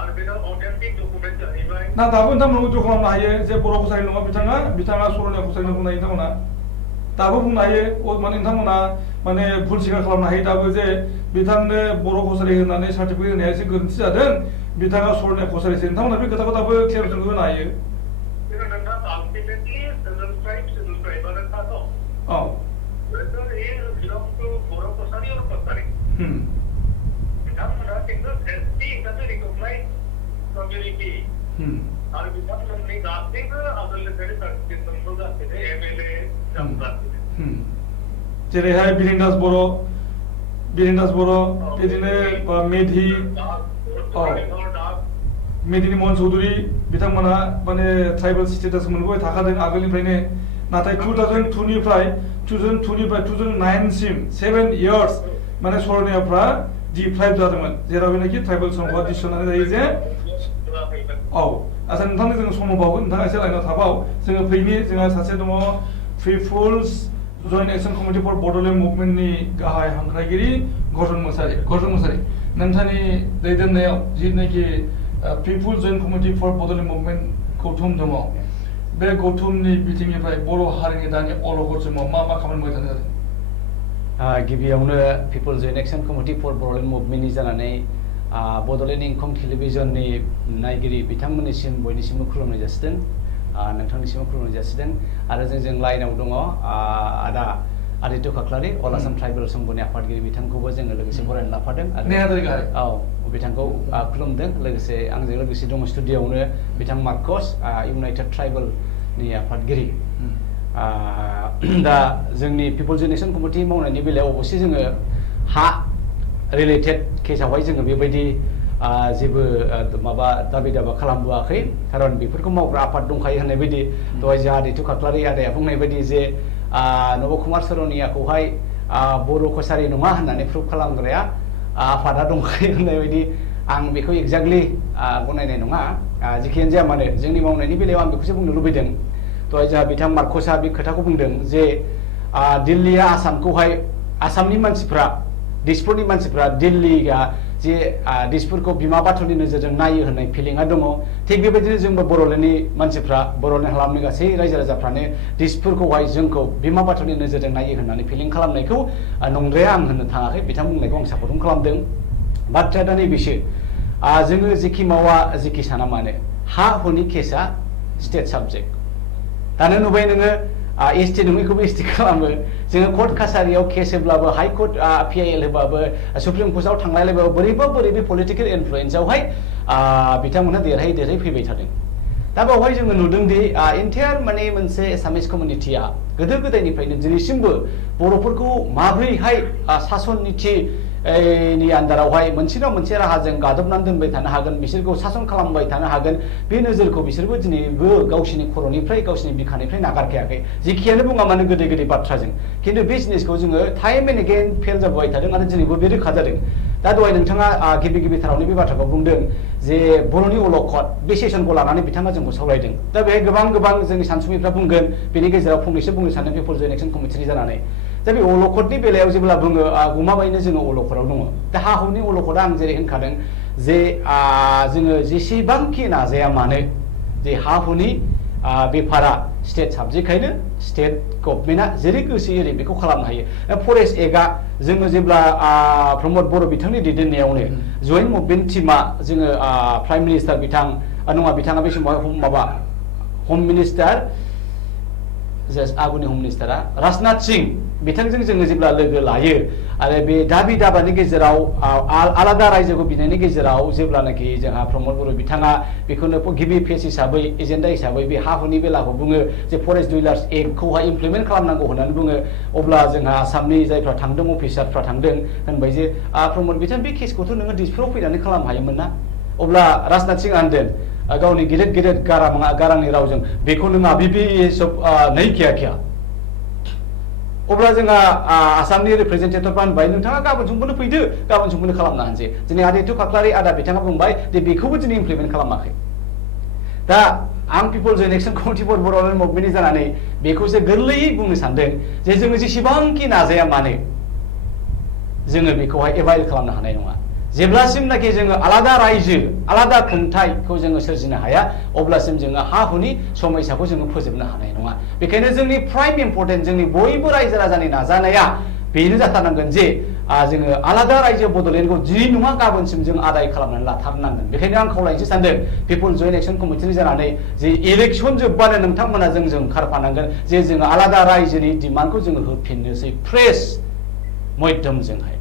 आरो बेनाव अथेन्टिक डकुमेन्ट जाहैबाय ना दाबो नोंथांमोनखौ ज' खालामनो हायो जे बर' कसारि नङा बिथाङा सर'निया कसारि बुंनो हायो नोंथांमोना दाबो बुंनो हायो माने नोंथांमोना माने भुल स्वीकार खालामनो हायो दाबो जे बिथांनो बर' कसारि होननानै सार्टिफिकेट होनाया एसे गोरोन्थि जादों बिथाङा सर'निया कसारिसो नोंथांमोना बे खोथाखौ दाबो क्लियारेसन होनो हायो नोंथां आल्टिमेटलि सेडुल ट्राइबानो थाथ' whether he belongs to Bodo' Kachary or कसारि बिथांमोना खिन्थु एसटि हिसाबै रिकगनाइज कमिउनिटि आरो बिथांमोननि गासैबो आगोलनिफ्रायनो सार्टिफिकेट मोनबोगासिनो एमएलए जाबोगासिनो जेरैहाय बिरेंदास बर' बिदिनो मेधि मेधिनि मोहन चौधुरी बिथांमोना माने ट्राइबेल स्टेटास मोनबोबाय थाखादों आगोलनिफ्रायनो नाथाय 2002निफ्राय 2009 सिम 7 years माने सर'नियाफ्रा डिप्राइभ जादोंमोन जेरावनाखि ट्राइबेल संघआ दिसननानै जायो जे आচ্ছা नोंथांनो जोङो सम होबावगोन नोंथाङा एसे लाइनाव थाबाव जोङो फैनि जोंहा सासे दङ people's joint action committee for Bodoland मुभमेन्टनि गाहाय हांख्रायगिरि गौतम मोसाहारि नोंथांनि दैदेननायाव जिनाखि people's joint committee for Bodoland movement Gautam दङ बे गौतमनि बिथिंनिफ्राय बर' हारिनि दानि अलखद समाव मा खामानि मावबाय थानो जादों गिबियावनो people's joint action committee for Bodoland मुभमेन्टनि जानानै बड'लेण्ड इंखं टेलिभिजननि नायगिरि बिथांमोननिसिम बयनिसिमबो खुलुमनाय जासिदों नोंथांनिसिमबो खुलुमनाय जासिदों आरो जों लाइनाव दङ आदा आदित्य खाख्लारि अल आसाम ट्राइबेल संघनि आफादगिरि बिथांखौबो जोङो लोगोसे बरायना लाफादों बिथांखौ खुलुमदों लोगोसे आंजों लोगोसे दङ स्टुडिय'आवनो बिथां मार्कस इउनाइटेड ट्राइबेलनि आफादगिरि दा जोंनि पिपुल्स जइन्ट एक्शन कमिटि मावनायनि बेलायाव अबयसे जोङो हा रिलेटेड केसावहाय जोङो बेबायदि जेबो माबा दाबि दाबा खालामबोआखै खारन बेफोरखौ मावग्रा आफाद दंखायो होननाय बायदि दहाय जोंहा आदित्य खाख्लारि आदाया बुंनाय बायदि जे नब कुमार सर'नियाखौहाय बर' कसारि नङा होननानै प्रुभ खालामग्राया आफादा दंखायो होननाय बायदि आं बेखौ एक्जेक्टलि गनायनाय नङा जिखियानो जाया मानो जोंनि मावनायनि बेलायाव आं बेखौसो बुंनो लुबैदों दहाय जोंहा बिथां मार्कसआ बे खोथाखौ बुंदों जे दिल्लीया आसामखौहाय आसामनि मानसिफ्रा दिसपुरनि मानसिफ्रा दिल्लीया जे दिसपुरखौ बिमा बाथौनि नोजोरजों नायो होननाय फिलिंआ दङ थिग बेबायदिनो जोंबो बड'लेण्डनि मानसिफ्रा बड'लेण्ड हालामनि गासै रायजो राजाफ्रानो दिसपुरखौहाय जोंखौ बिमा बाथौनि नोजोरजों नायो होननानै फिलिं खालामनायखौ नंद्राया आं होननो थाङाखै बिथां बुंनायखौ आं सापर्ट खालामदों बाथ्राया दा नैबेसो जोङो जेखि मावा जेखि साना मानो हा हुनि केसा स्टेट साबजेक्ट दानो नुबाय नोङो एसटि नङैखौबो एसटि खालामो जोङो कर्ट कासारियाव केस होब्लाबो हाइ कर्ट पिआइएल होबाबो सुप्रिम कर्टआव थांलायलायबाबो बोरैबा पलिटिकेल इनफ्लुयेन्सआवहाय बिथांमोना देरहायै फैबाय थादों दा बेवहाय जोङो नुदोंदि एन्टायार माने मोनसे एसामिस कमिउनिटिया गोदो गोदायनिफ्रायनो दिनैसिमबो बर'फोरखौ माब्रैहाय सासन नीति नि आन्दारावहाय मोनसेनाव मोनसे राहाजों गादबनानै दोनबाय थानो हागोन बिसोरखौ सासन खालामबाय थानो हागोन बे नोजोरखौ बिसोरबो दिनैबो गावसिनि खर'निफ्राय गावसिनि बिखानिफ्राय नागारखायाखै जेखियानो बुङा मानो गोदै गोदै बाथ्राजों खिन्थु बे जिनिसखौ जोङो टाइम एन्ड एगेन फेल जाबोबाय थादों आरो दिनैबो बे रोखा जादों दा दहाय नोंथाङा गिबिथारावनो बे बाथ्राखौ बुंदों जे बर'नि अलखद बे सेसनखौ लानानै बिथाङा जोंखौ सावरायदों दा बेहाय गोबां जोंनि सानसुमैफ्रा बुंगोन बेनि गेजेराव फंनैसो बुंनो सानो पिपुल्स जइन्ट एक्शन कमिटिनि जानानै दा बे अलखदनि बेलायाव जेब्ला बुङो गमामायैनो जोङो अलखदाव दङ दा हा हुनि अलखदा आं जेरै होनखादों जे जोङो जेसेबांखि नाजाया मानो जे हा हुनि बेफारा स्टेट साबजेक्टखायनो स्टेट गभर्नमेन्टआ जेरै गोसो एरै बेखौ खालामनो हायो फरेस्ट एक्टआ जोङो जेब्ला प्रमद बर' बिथांनि दैदेननायावनो जइन्ट मुभमेन्ट टिमा जोङो प्राइम मिनिस्टार बिथाङा बे समाव माबा हम मिनिस्टार आगुनि हम मिनिस्टारा राजनाथ सिं बिथांजों जोङो जेब्ला लोगो लायो आरो बे दाबि दाबानि गेजेराव आलादा रायजोखौ बिनायनि गेजेराव जेब्लानाखि जोंहा प्रमद बर' बिथाङा बेखौनो गिबि फेज हिसाबै एजेन्डा हिसाबै बे हा हुनि बेलाखौ बुङो जे फरेस्ट डिलार्स एक्टखौहाय इमप्लिमेन्ट खालामनांगौ होननानै बुङो अब्ला जोंहा आसामनि जायफ्रा थांदों अफिसारफ्रा थांदों होनबाय जे प्रमद बिथां बे केसखौथ' नोङो दिसपुराव फैनानै खालामनो हायोमोन ना अब्ला राजनाथ सिंह होनदों गावनि गिदिर गिदिर गारांनि रावजों बेखौ नों अभी भी ये सब नहीं किया क्या अब्ला जोंहा आसामनि रिप्रेजेन्टेटिभफ्रा होनबाय नोंथाङा गाबोन समफोरनो फैदो गाबोन समफोरनो खालामनो हानोसै दिनै आदित्य खाख्लारि आदा बिथाङा बुंबाय जे बेखौबो दिनै इमप्लिमेन्ट खालामाखै दा आं people's election committee for Bodoland मुभमेन्टनि जानानै बेखौसो गोरलैयै बुंनो सानदों जे जोङो जेसेबांखि नाजाया मानो जोङो बेखौहाय एभाइल खालामनो हानाय नङा जेब्लासिमनाखि जोङो आलादा रायजो आलादा खुंथायखौ जोङो सोरजिनो हाया अब्लासिम जोङो हा हुनि समयसाखौ जोङो फोजोबनो हानाय नङा बेखायनो जोंनि प्राइम इम्पर्टेन्ट जोंनि बयबो रायजो राजानि नाजानाया बेनो जाथारनांगोन जे जोङो आलादा रायजो बड'लेण्डखौ दिनै नङा गाबोनसिम जों आदाय खालामनानै लाथारनांगोन बेखायनो आं खावलायनोसो सानदों पिपल जयेन्ट एक्सन कमिटिनि जानानै जे इलेक्सन जोबबानो नोंथांमोना जों ओंखारफानांगोन जे जोङो आलादा रायजोनि डिमान्डखौ जोङो होफिननोसै फ्रेश मध्यमजोंहाय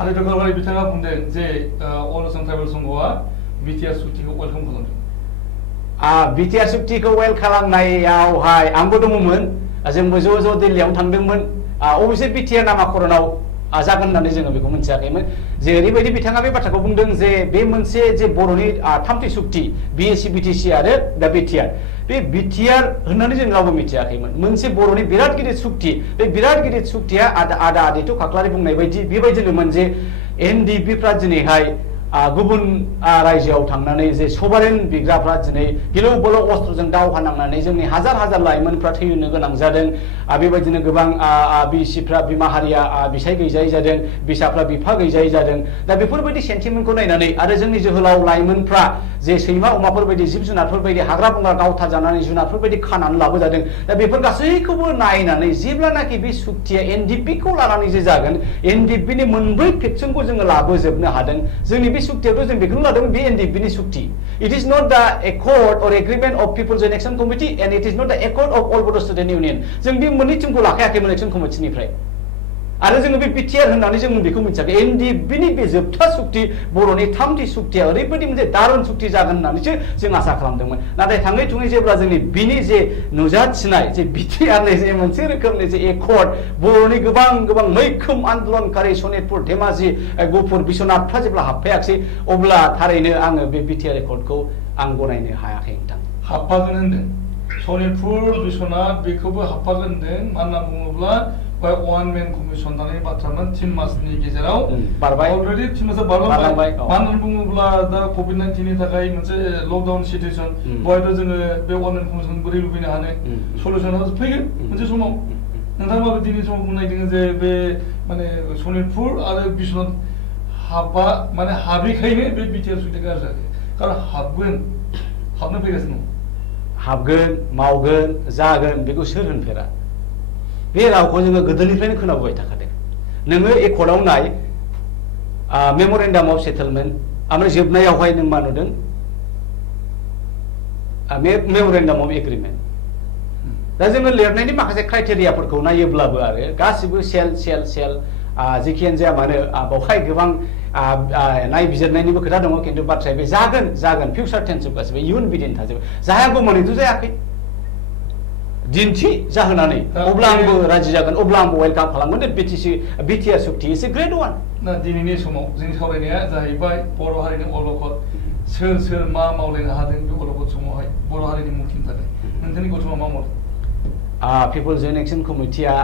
आरो डक्टर बिथाङा बुंदों जे अल आसाम ट्राइबेल संघआ बिटिआर सुक्तिखौ वेलकाम खालामदों बिटिआर सुक्तिखौ वेल खालामनायावहाय आंबो दङमोन जोंबो ज' ज' दिल्लीयाव थांदोंमोन अबयसे बिटिआर नामा कर'नाव जागोन होननानै जोङो बेखौ मिथियाखैमोन जे ओरैबायदि बिथाङा बे बाथ्राखौ बुंदों जे बे मोनसे जे बर'नि थामथि सुक्ति बिएसि बिटिसि आरो दा बिटिआर बे बिटिआर होननानै जों रावबो मिथियाखैमोन मोनसे बर'नि बिराद गिदिर सुक्ति बे बिराद गिदिर सुक्तिया आदा आदित्य खाख्लारि बुंनाय बायदि बेबायदिनोमोन जे एनडिपिफ्रा दिनैहाय गुबुन रायजोआव थांनानै जे सभारेन बिग्राफ्रा दिनै गिलु बालु अस्त्रजों दावहा नांनानै जोंनि हाजार हाजार लाइमोनफ्रा थैनो गोनां जादों बेबायदिनो गोबां बिसिफ्रा बिमा हारिया बिसाय गैजायै जादों बिसाफ्रा बिफा गैजायै जादों दा बेफोरबायदि सेन्टिमेन्टखौ नायनानै आरो जोंनि जोहोलाव लाइमोनफ्रा जे सैमा अमाफोर बायदि जिब जुनारफोर बायदि हाग्रा बंग्रा गावथार जानानै जुनारफोर बायदि खानानै लाबोजादों दा बेफोर गासैखौबो नायनानै जेब्लानाखि बे सुक्तिया एनडिपिखौ लानानै जे जागोन एनडिपिनि मोनब्रै फेक्सनखौ जोङो लाबोजोबनो हादों जोंनि बे सुक्तियावथ' जों बेखौनो लादोंमोन बे एनडिपिनि सुक्ति it is not the accord or agreement of people's joint action committee and it is not the accord of all बड' स्टुडेन्ट इउनियन जों बे मोननै टिमखौ लाखायाखैमोन एक्सन कमिटिनिफ्राय आरो जोङो बे बिटिआर होननानै जों बेखौ मिथियाखै एनडिपिनि बे जोबथा सुक्ति बर'नि थामथि सुक्तिया ओरैबायदि मोनसे दारुन सुक्ति जागोन होननानैसो जों आसा खालामदोंमोन नाथाय थाङै थुङै जेब्ला जोंनि बिनि जे नुजाथिनाय जे बिटिआरनि जे मोनसे रोखोमनि जे एकर्ड बर'नि गोबां गोबां मैखोम आन्दलनकारि सनितपुर धेमाजि गहपुर बिश्वनाथफ्रा जेब्ला हाबफैयाखिसै अब्ला थारैनो आङो बे बिटिआर एकर्डखौ आं गनायनो हायाखै नोंथां हाबफागोन होनदों सनितपुर बिश्वनाथ बेखौबो हाबफागोन होनदों मानो होनना बुङोब्ला वान मेन कमिसन दानायनि बाथ्रामोन 3 मासनि गेजेराव अलरेडि 3 मासा बारलांबाय मानो होनना बुङोब्ला दा कभिड-19नि थाखाय मोनसे लकडाउन सिचुएसन बहायथ' जोङो बे वान मेन कमिसन बोरै लुबैनो हानो सल्युसना फैगोन मोनसे समाव नोंथाङाबो दिनै समाव बुंनायदों जे बे माने सनितपुर आरो बिश्वनाथ हाबिखायनो बे बिटिआर सुक्तिया गाज्रि जायाखै खारन हाबनो फैगासिनो दं हाबगोन मावगोन जागोन बेखौ सोर होनफेरा बे रावखौ जोङो गोदोनिफ्रायनो खोनाबोबाय थाखादों नोङो एकर्डआव नाय मेमरेन्डाम अफ सेटलमेन्ट ओमफ्राय जोबनायावहाय नों मा नुदों मेमरेन्डाम अफ एग्रिमेन्ट दा जोङो लिरनायनि माखासे क्राइटेरियाफोरखौ नायोब्लाबो आरो गासिबो सेल जेखियानो जाया मानो बावहाय गोबां नायबिजिरनायनिबो खोथा दङ खिन्थु बाथ्राया बे जागोन फिउचार टेन्सआव गासिबो इयुन बिदिन थाजोबो जायागौमानिथ' जायाखै दिन्थि जाहोनानै अब्ला आंबो राजि जागोन अब्ला आंबो वेलकाम खालामगोन बिटिआर सुक्ति इज ए ग्रेट वान दा दिनैनि समाव जोंनि सावरायनाया जाहैबाय बर' हारिनि अलखद सोर मा मावलायनो हादों बे अलखद समावहाय बर' हारिनि मुक्तिनि थाखाय नोंथांनि गौथुमा मा मावदों पिपल्स जयेन्ट एक्सन कमिटिया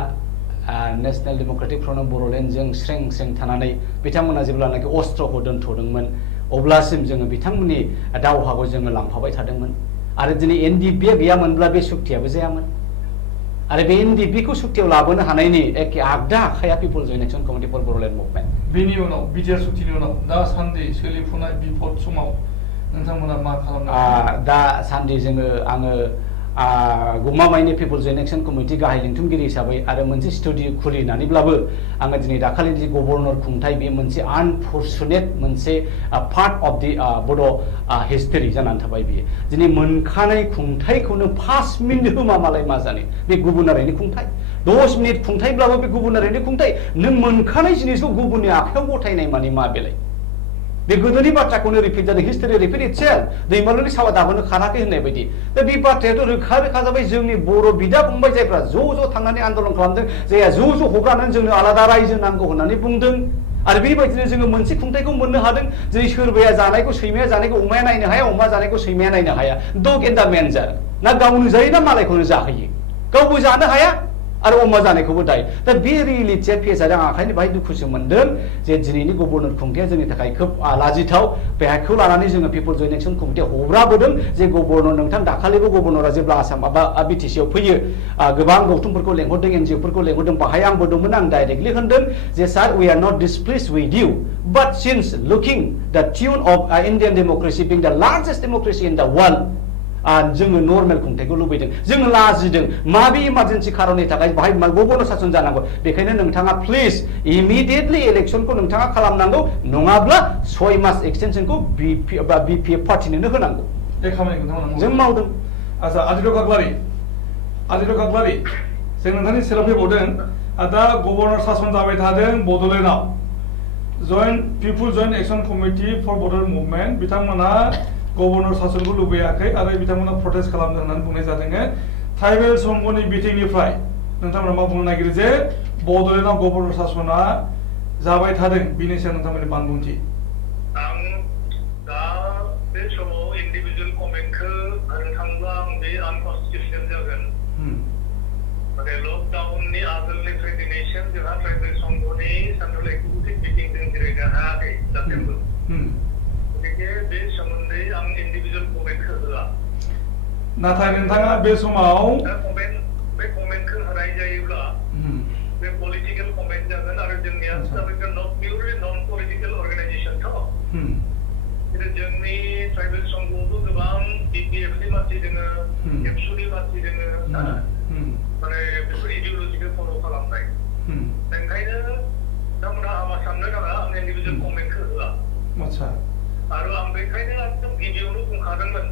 नेशनेल डेम'क्रेटिक फ्रन्ट अफ बड'लेण्डजों स्रें थानानै बिथांमोना जेब्लानाखि अस्त्रखौ दोनथ'दोंमोन अब्लासिम जोङो बिथांमोननि दावहाखौ जोङो लांफाबाय थादोंमोन आरो दिनै एनडिपिआ गैयामोनब्ला बे सुक्तियाबो जायामोन आरो बे एनडिपिखौ सुक्तियाव लाबोनो हानायनि एखे आगदा आखाया people's joint action committee for Bodoland movement बेनि उनाव बिटिआर सुक्तिनि उनाव दासान्दि सोलिफुनाय बिपद समाव नोंथांमोना मा खालामनो दासान्दि आङो गमामायनि पिपल जयेन्ट एक्शन कमिटि गाहाय लिंथुमगिरि हिसाबै आरो मोनसे स्टुडिअ खुलिनानैब्लाबो आङो दिनै दाखालि जि गभर्नर खुंथाय बे मोनसे आनफर्चुनेट मोनसे पार्ट अफ दि बड' हिस्टरि जानानै थाबाय बियो दिनै मोनखानाय खुंथायखौनो 5 मिनिट होमा मालाय मा जानो बे गुबुनारिनि खुंथाय 10 मिनिट खुंथायब्लाबो बे गुबुनारिनि खुंथाय नों मोनखानाय जिनिसखौ गुबुननि आखायाव गथायनाय माने मा बेलाय बे गोदोनि बाथ्राखौनो रिपिट जादों हिस्टरि रिपिट इटसेल्फ दैमालुनि सावा दाबोनो खाराखै होननाय बायदि दा बे बाथ्रायाथ' रोखा रोखा जाबाय जोंनि बर' बिदा फंबाय जायफ्रा ज' थांनानै आन्दलन खालामदों जायहा ज' हगारनानै जोंनो आलादा रायजो नांगौ होननानै बुंदों आरो बेबायदिनो जोङो मोनसे खुंथायखौ मोननो हादों जेरै सोरबाया जानायखौ सैमाया जानायखौ अमाया नायनो हाया अमा जानायखौ सैमाया नायनो हाया डग एन्ड दा मेनजार ना गावनो जायो ना मालायखौनो जाहोयो गावबो जानो हाया आरो अमा जानायखौबो दाय दा बे रियेलिटिया फेस जादों आं ओंखायनो बाहाय दुखुसो मोनदों जे दिनैनि गभर्नर खुंथाया जोंनि थाखाय खोब लाजिथाव बेखौ लानानै जोङो पिपल जयेन्ट एक्शन कमिटिया हब्राबोदों जे गभर्नर नोंथां दाखालिबो गभर्नरा जेब्ला आसाम बा बिटिसि आव फैयो गोबां गौथुमफोरखौ लेंहरदों एनजिअफोरखौ लेंहरदों बाहाय आंबो दंमोन आं डाइरेक्टलि होनदों जे sir we are not displaced with you but since looking the tune of Indian democracy being the largest डेमोक्रेसि in the world जोङो नर्मेल खुंथायखौ लुबैदों जों लाजिदों माबे इमारजेन्सि खारननि थाखाय बाहाय गभर्नर सासन जानांगौ बेखायनो नोंथाङा प्लिज इमिडिएटलि इलेक्शनखौ नोंथाङा खालामनांगौ नङाब्ला 6 मास एक्सटेनसनखौ बिपिएफ पार्टिनोनो होनांगौ बे खामानिखौ जों मावदों आচ্ছা आदित्य काकलारि जों नोंथांनि सेराव फैबावदों दा गभर्नर सासन जाबाय थादों बड'लेण्डआव joint people joint action committee for Bodoland movement बिथांमोना गभर्नर सासनखौ लुबैयाखै आरो बिथांमोना प्रटेस्ट खालामदों होननानै बुंनाय जादों ट्राइबेल संघनि बिथिंनिफ्राय नोंथांमोना मा बुंनो नागिरो जे बड'लेण्डआव गभर्नर सासना जाबाय थादों बिनि सायाव नोंथांमोननि बानबुंथि आं दा बे समाव इन्डिभिजुवेल कमेन्टखौ होनो थांब्ला आं बे आनकनस्टिट्युसनेल जागोन माने लकडाउननि आगोलनिफ्राय दिनैसिम जोंहा ट्राइबेल संघनि सेन्ट्रेल एक्जिकिउटिभ मिटिं जों जिरायनो हायाखै दासिमबो गतिके बे सोमोन्दै आं इन्डिभिजुवेल कमेन्टखौ होआ नाथाय नोंथाङा बे समाव बे कमेन्टखौ होनाय जायोब्ला बे पलिटिकेल कमेन्ट जागोन आरो जोंनिया जाबाय नट पिउरलि नन पलिटिकेल अर्गानाइजेसनथ' खिन्थु जोंनि ट्राइबेल संघआवबो गोबां बिपिएफनि मानसि दोङो एबसुनि मानसि दोङो माने बेफोर इडिअलजिखौ फल' खालामनाय ओंखायनो बिथांमोना हामा साननो नाङा आं इन्डिभिजुवेल कमेन्टखौ होआ आচ্ছা आरो आं बेखायनो एकदम गिबियावनो बुंखादोंमोन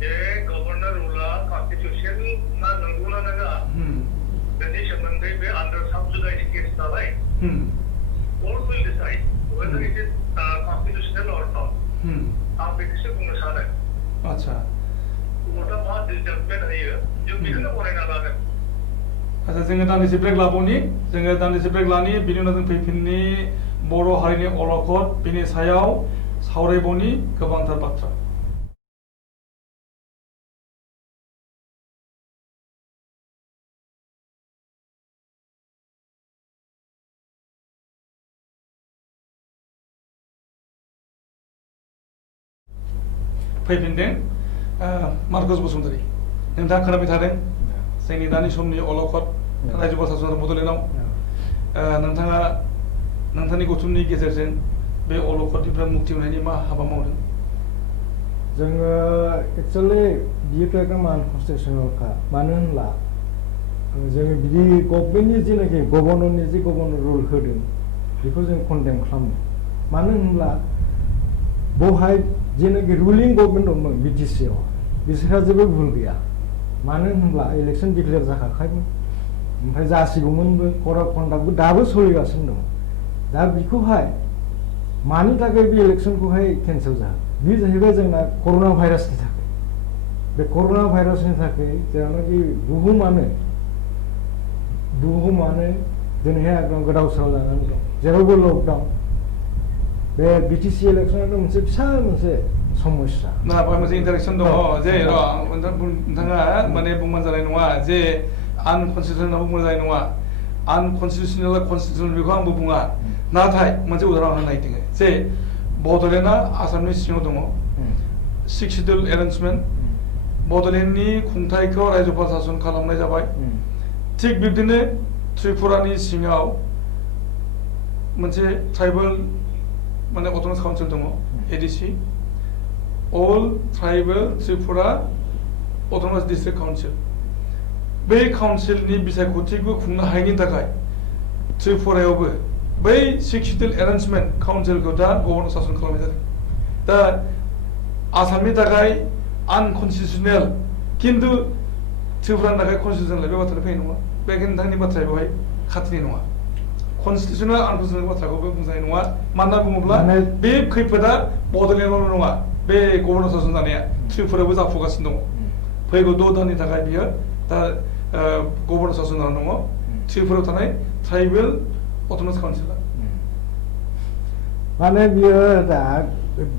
जे गभर्नर रुला कन्स्टिट्युसन ना नंगौना नङा बेनि सोमोन्दै बे आन्डार साबजुडाइज केस नालाय court will decide whether it is constitutional or not आं बेखौसो बुंनो सानो आচ্ছা कोर्टआ मा जाजमेन्ट होयो जों बेखौनो गनायना लागोन आচ্ছা जोङो दान्दिसे ब्रेक लाबावनि बिनि उनाव जों फैफिननि बर' हारिनि अलखद बिनि सायाव सावरायबावनि गोबांथार बाथ्रा फैफिनदों मार्कस बसुमतारी नोंथाङा खोनाबाय थादों जोंनि दानि समनि अलखद रायजो प्रसासन बड'लेण्डआव नोंथाङा नोंथांनि गौथुमनि गेजेरजों बे अलखदनिफ्राय मुक्ति मोननायनि मा हाबा मावदों जोङो एक्चुअलि बियोथ' एकदम आनकनस्टिट्युसनेलखा मानो होनब्ला जोङो बिदि गभर्नमेन्टनि जेनाखि गभर्नरनि जे गभर्नर रुल होदों बेखौ जों कन्डेम खालामो मानो होनब्ला बेवहाय जेनाखि रुलिं गभर्नमेन्ट दंमोन बिटिसिआव बिसोरहा जेबो भुल गैया मानो होनब्ला इलेक्सन डिक्लेयार जाखाखायमोन ओमफ्राय जासिगौमोनबो कर्ड अफ कन्डाक्टबो दाबो सोलिगासिनो दं दा बेखौहाय मानि थाखाय बे इलेक्शनखौहाय केन्सेल जादों बे जाहैबाय जोंना कर'ना भाइरासनि थाखाय बे कर'ना भाइरासनि थाखाय जेरावनाखि बुहुमानो दिनैहाय एकदम गोदाव सोराव जानानै दं जेरावबो लकडाउन बे बिटिसि इलेक्शनाथ' मोनसे फिसा मोनसे समस्या ना बेवहाय मोनसे इन्टारेक्सन दङ जे नोंथाङा माने बुंबानो जानाय नङा जे आनकनस्टिट्युसनेल होनना बुंबानो जानाय नङा आनकनस्टिट्युसनेल कनस्टिट्युसनेल बेखौ आंबो बुङा नाथाय मोनसे उदाहरन होनो नागिरदों जे बड'लेण्डआ आसामनि सिङाव दङ 6 शिड्युल एरेन्जमेन्ट बड'लेण्डनि खुंथायखौ रायजो प्रशासन खालामनाय जाबाय थिग बिब्दिनो त्रिपुरानि सिङाव मोनसे ट्राइबेल माने अट'नमास काउन्सिल दङ ADC all tribal Tripura autonomous district council बे काउन्सिलनि बिसायख'थिखौ खुंनो हायैनि थाखाय त्रिपुरायावबो बै सिक्सटिल एरेन्जमेन्ट काउन्सिलखौ दा गभर्नर सासन खालामनाय जादों दा आसामनि थाखाय आनकनस्टिटिउसनेल खिन्थु त्रिपुरानि थाखाय कनस्टिटिउसनेल बे बाथ्राया फैनाय नङा बे नोंथांनि बाथ्राया बेवहाय खाथिनि नङा कनस्टिटिउसनेल आनकनस्टिटिउसनेल बाथ्राखौबो बुंजानाय नङा मानोना बुङोब्ला बे खैफोदा बड'लेण्डआवल' नङा बे गभर्नर सासन जानाया त्रिपुरायावबो जाफुगासिनो दङ फैगौ 6 दाननि थाखाय बियो दा गभर्नर सासन जानानै दङ त्रिपुरायाव थानाय ट्राइबेल अट'नमास काउन्सिला माने बियो दा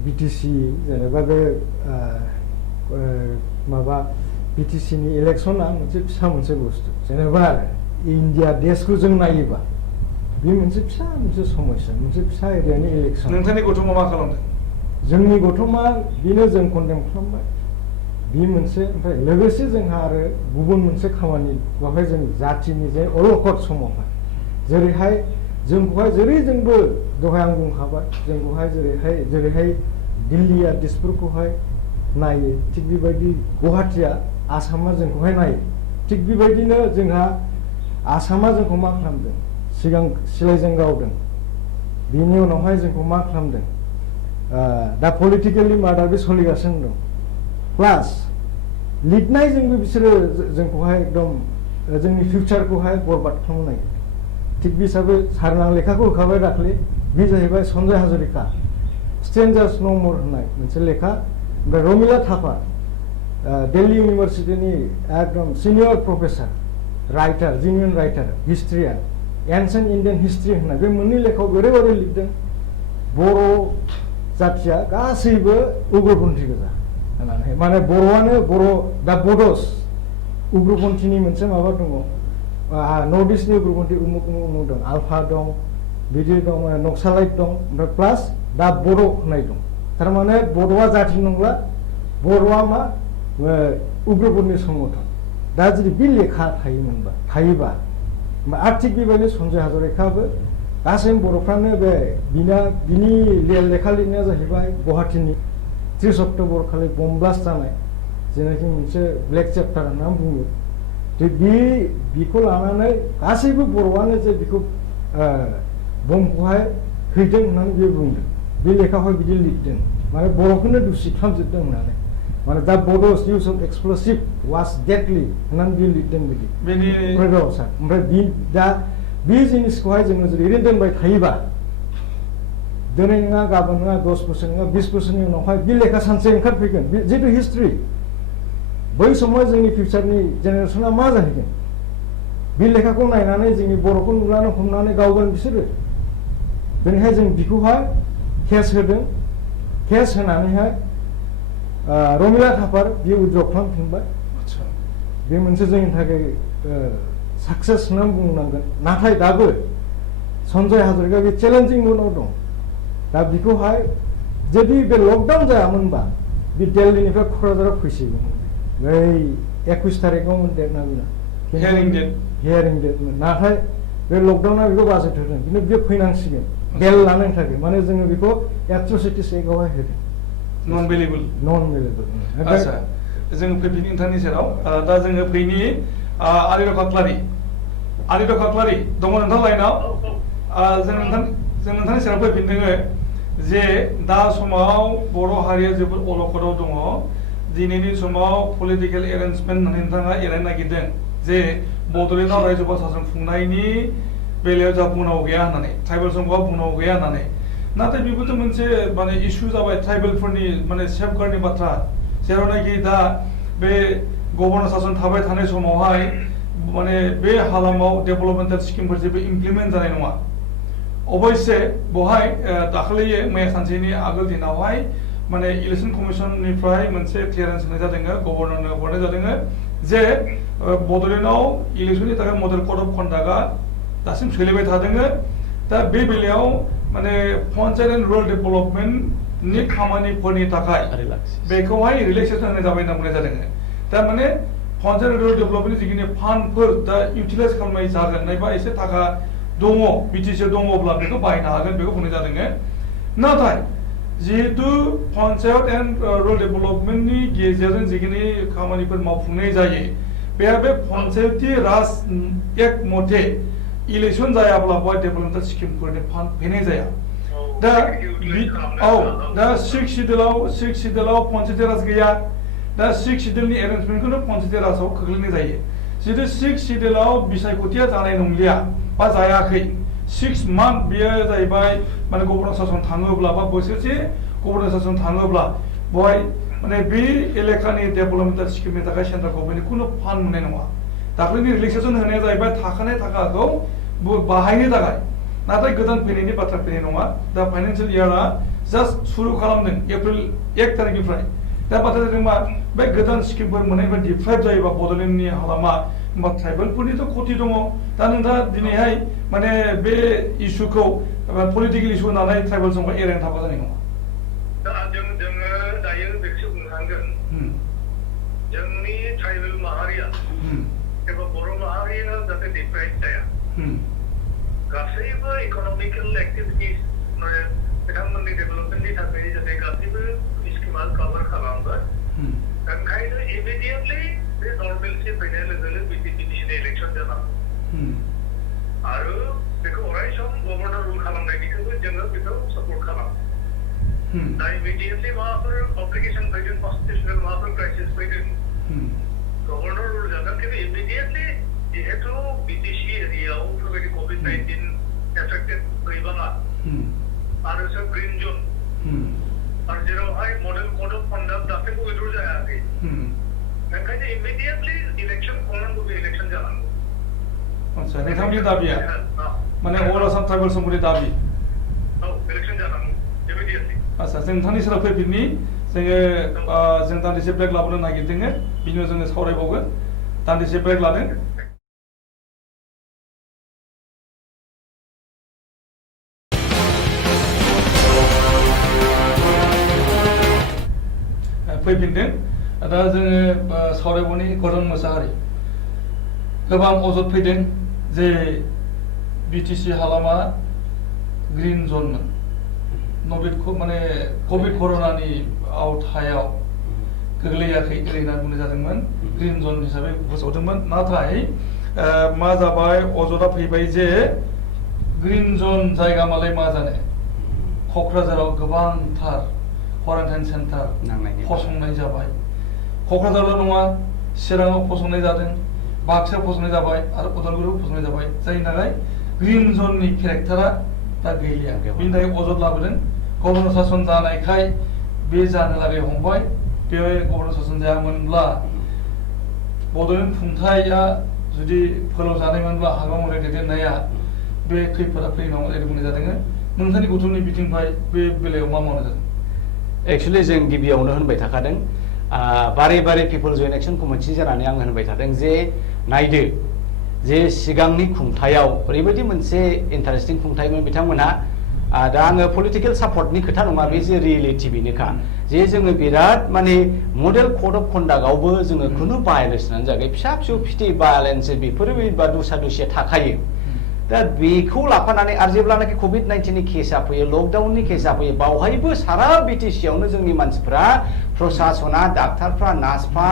बिटिसि जेनेबा बे माबा बिटिसिनि इलेक्सना मोनसे फिसा मोनसे बुस्थु जेनेबा इन्डिया देशखौ जों नायोबा बे मोनसे फिसा मोनसे समस्या मोनसे फिसा एरियानि इलेक्सन नोंथांनि गथ'मा मा खालामदों जोंनि गथ'मा बेनो जों कन्डेम खालामबाय बे मोनसे ओमफ्राय लोगोसे जोंहा आरो गुबुन मोनसे खामानि बेवहाय जों जातिनि जे अलखद समावहाय जेरैहाय जोंखौहाय जेरै जोंबो दहाय आं बुंखाबाय जोंखौहाय जेरैहाय दिल्लीया दिसपुरखौहाय नायो थिग बेबायदि गुवाहाटिया आसामा जोंखौहाय नायो थिग बेबायदिनो जोंहा आसामा जोंखौ मा खालामदों सिगां सिलाइजों गावदों बिनि उनावहाय जोंखौ मा खालामदों दा पलिटिकेलि मार्डार बे सोलिगासिनो दं प्लास लिरनायजोंबो बिसोरो जोंखौहाय एकदम जोंनि फिउचारखौहाय बरबाद खालामनो नागिरो थिग बे हिसाबै सारनां लेखाखौ होखाबाय दाख्लै बे जाहैबाय सन्जय हाजरिका स्ट्रेन्जार्स नो मोर होननाय मोनसे लेखा ओमफ्राय रमिला थापा दिल्ली इउनिभार्सिटिनि एकदम senior professor writer genuine writer historian ancient Indian history होननाय बे मोननै लेखायाव ओरैबायदि लिरदों बर' जाथिया गासैबो उग्रपन्थी गोजा होननानै माने बर'आनो बर' दा बड'स उग्रपन्थीनि मोनसे माबा दङ नर्थ इस्टनि उग्रपन्थी उमुक उमुक दं आल्फा दं बिदि दं नक्सालाइट दं ओमफ्राय प्लास दा बर' होननाय दं थारमाने बर'आ जाथि नंला बर'आ मा उग्रपन्थी संगठन दा जुदि बे लेखा थायोबा आरो थिग बेबायदि सन्जय हाजरिकाबो गासै बर'फ्रानो बे बिनि लेखा लिरनाया जाहैबाय गुवाहाटीनि 30 अक्ट'बर खालि बम ब्लास्ट जानाय जेनाखि मोनसे ब्लेक चेप्टार होनना बुङो बिखौ लानानै गासैबो बर'आनो जे बिखौ बमखौहाय हैदों होननानै बियो बुंदों बे लेखाखौहाय बिदि लिरदों माने बर'खौनो दुसि खालामजोबदों होननानै माने दा बड'स इउज अफ एक्सप्लसिभ वाज डेडलि होननानै बियो लिरदों बिदि सार ओमफ्राय दा बे जिनिसखौहाय जोङो जुदि ओरैनो दोनबाय थायोबा दिनै नङा गाबोन नङा 10 बोसोर नङा 20 बोसोरनि उनावहाय बे लेखा सानसे ओंखारफैगोन जितु हिस्ट्रि बै समाव जोंनि फिउचारनि जेनेरेसना मा जाहैगोन बे लेखाखौ नायनानै जोंनि बर'खौ नुनानै हमनानै गावगोन बिसोरो दिनैहाय जों बिखौहाय केस होदों केस होनानैहाय रमिला थापार बियो उइद्र खालामफिनबाय बे मोनसे जोंनि थाखाय साक्सेस होननानै बुंनांगोन नाथाय दाबो सन्जय हाजरिका बे चेलेन्जिं मुडआव दं दा बिखौहाय जुदि बे लकडाउन जायामोनबा बे दिल्लीनिफ्राय क'क्राझाराव फैसिगौमोन बै 21 तारिखआवमोन डेट ना बेना हियारिं डेटमोन नाथाय बे लकडाउना बेखौ बाजेट होदों खिन्थु बियो फैनांसिगोन बेल लानो थाखाय माने जोङो बेखौ एट्रसिटिस एक्टआवहाय होदों नन भेलेबल आच्छा जों फैफिनि नोंथांनि सेराव दा जोङो फैनि आरिर काक्लारि दङ नोंथां लाइनाव जों नोंथांनि सेराव फैफिनदों जे दा समाव बर' हारिया जोबोद अलखदाव दङ दिनैनि समाव पलिटिकेल एरेन्जमेन्ट होननानै नोंथाङा एरायनो नागिरदों जे बड'लेण्डआव रायजोफा सासन खुंनायनि बेलायाव जा बुंनांगौ गैया होननानै ट्राइबेल संघआ बुंनांगौ गैया होननानै नाथाय बेबोथ' मोनसे माने इस्यु जाबाय ट्राइबेलफोरनि माने सेफगार्डनि बाथ्रा जेरावनाखि दा बे गभर्नर सासन थाबाय थानाय समावहाय माने बे हालामाव डेभेलपमेन्टेल स्किमफोर जेबो इमप्लिमेन्ट जानाय नङा अबयसे बेवहाय दाखालि मैया सानसेनि आगोल दिनावहाय माने इलेक्शन कमिशननिफ्राय मोनसे क्लियारेन्स होनाय जादों गभर्नरनो हरनाय जादों जे बड'लेण्डआव इलेक्शननि थाखाय मडेल कड अफ कन्डाक्टआ दासिम सोलिबाय थादों दा बे बेलायाव माने पन्चायत एन्ड रुराल डेभेलपमेन्टनि खामानिफोरनि थाखाय बेखौहाय रिलेक्सेसन होनाय जाबाय होनना बुंनाय जादों दा माने पन्चायत एन्ड रुराल डेभेलपमेन्टनि जिखिनि फान्डफोर दा इउटिलाइज खालामनाय जागोन नायबा एसे थाखा दङ बिटिसिआव दङब्ला बेखौ बाहायनो हागोन बेखौ बुंनाय जादों नाथाय जिहेतु पन्चायत एन्ड रुरल डेभेलपमेन्टनि गेजेरजों जिखिनि खामानिफोर मावफुंनाय जायो बेहा बे पन्चायती राज एक मथे इलेक्सन जायाब्ला बेवहाय डेभेलपमेन्ट स्किमफोरनि फान्ड फैनाय जाया दा दा सिक्स सिडुलाव पन्चायती राज गैया दा सिक्स सिडुलनि एरेन्जमेन्टखौनो पन्चायती राजाव खोख्लैनाय जायो जितु सिक्स सिडुलाव बिसायख'थिया जानाय नंलिया बा जायाखै 6 month बेयो जाहैबाय माने गभर्नर सासन थाङोब्ला बा बोसोरसे गभर्नर सासन थाङोब्ला बेवहाय माने बे एलेकानि डेभेलपमेन्ट स्किमनि थाखाय सेन्ट्रेल गभर्नमेन्टनि खुनु फान्ड मोननाय नङा दाख्लैनि रिलेक्सेसन होनाया जाहैबाय थाखानाय थाखाखौ बाहायनो थाखाय नाथाय गोदान फैनायनि बाथ्रा फैनाय नङा दा फाइनान्सियेल इयारा जास्ट सुरु खालामदों एप्रिल 1 तारिखनिफ्राय दा बाथ्रा जादों मा बे गोदान स्किमफोर मोननायनिफ्राय डिप्राइभ जायोबा बड'लेण्डनि हालामा होमबा ट्राइबेलफोरनिथ' खति दङ दा नोंथाङा दिनैहाय माने बे इस्युखौ पलिटिकेल इस्यु होननानै ट्राइबेलजों एरायनो थाबा जानाय नङा दा जोङो दायो बेखौसो बुंनो थांगोन जोंनि ट्राइबेल माहारिया एबा बर' माहारिया जाहाथे डिप्राइभ जाया गासैबो इक'नमिकेल एक्टिभिटिस माने बिथांमोननि डेभेलपमेन्टनि थाखाय जाहाथे गासैबो स्किमा कभार खालामो ओंखायनो इमिडियेटलि बे नर्मेलसि फैनाय लोगो लोगो बिटिपिनि इलेक्सन जानांगौ आरो बेखौ अराय सम गभर्नर रुल खालामनायनिखौबो जोङो बेखौ सापर्ट खालामो दा इमिडियेटलि माबाफोर कमप्लिकेसन फैगोन कन्स्टिटिउसनेल माबाफोर क्राइसिस फैगोन गभर्नर रुल जागोन खिन्थु इमिडियेटलि जिहेतु बिटिसि एरियायाव बेफोरबायदि COVID-19 एफेक्टेड गैबाङा आरो सोब ग्रिन जन आरो जेरावहाय मडेल कड अफ कन्डाक्ट दासिमबो उइथड्र जायाखै ओंखायनो इमिडियेटलि इलेक्सन खुंनांगौ बे इलेक्सन जानांगौ आच्छा नोंथांनि दाबिया माने अल आसाम ट्राइबेल संघनि दाबि औ इलेक्सन जानांगौ इमिडियेटलि आच्छा जों नोंथांनि सेराव फैफिननि जों दान्दिसे ब्रेक लाबोनो नागिरदों बिनि उनाव जोङो सावरायबावगोन दान्दिसे ब्रेक लादों फैफिनदों दा जोङो सावरायबावनि गौतम मोसाहारि गोबां अजद फैदों जे बिटिसि हालामा ग्रिन जनमोन माने कभिड कर'नानि आवथायाव गोग्लैयाखै ओरै होनना बुंनाय जादोंमोन ग्रिन जन हिसाबै फोसावदोंमोन नाथाय मा जाबाय अजदा फैबाय जे ग्रिन जन जायगा मालाय मा जानो क'क्राझाराव गोबांथार क्वारेन्टाइन सेन्टार फसंनाय जाबाय क'क्राझारल' नङा चिराङाव फसंनाय जादों बाक्सायाव फसंनाय जाबाय आरो उदालगुरियाव फसंनाय जाबाय जायनि थाखाय ग्रिन जननि केरेक्टारा दा गैलिया बेनि थाखाय अजद लाबोदों गभर्नर सासन जानायखाय बे जानो लागै हमबाय बे गभर्नर सासन जायामोनब्ला बड'लेण्ड खुंथाया जुदि फोलावजानायमोनब्ला हाग्रा महरै दैदेननाया बे खैफोदा फैनो नङा ओरै बुंनाय जादों नोंथांनि गौथुमनि बिथिंनिफ्राय बे बेलायाव मा मावनाय जादों एक्चुअली जों गिबियावनो होनबाय थाखादों बारे बारे पिपल जयेन्ट एक्शन कमिटि जानानै आं होनबाय थादों जे नायदो जे सिगांनि खुंथायाव ओरैबायदि मोनसे इन्टारेस्टिं खुंथायमोन बिथांमोनहा दा आङो पलिटिकेल सापर्टनि खोथा नङा बे जे रियेलिटि बेनोखा जे जोङो बिराद माने मडेल कड अफ कन्डाक्टआवबो जोङो खुनु भायलेसनानो जायाखै फिसा फिसौ फिथि भायलेन्स बेफोरो बा दस्रा दस्रिया थाखायो दा बेखौ लाफानानै आरो जेब्लानाखि COVID-19नि केसा फैयो लकडाउननि केसा फैयो बावहायबो सारा बिटिसियावनो जोंनि मानसिफ्रा प्रशासना डाक्टारफ्रा नार्सफ्रा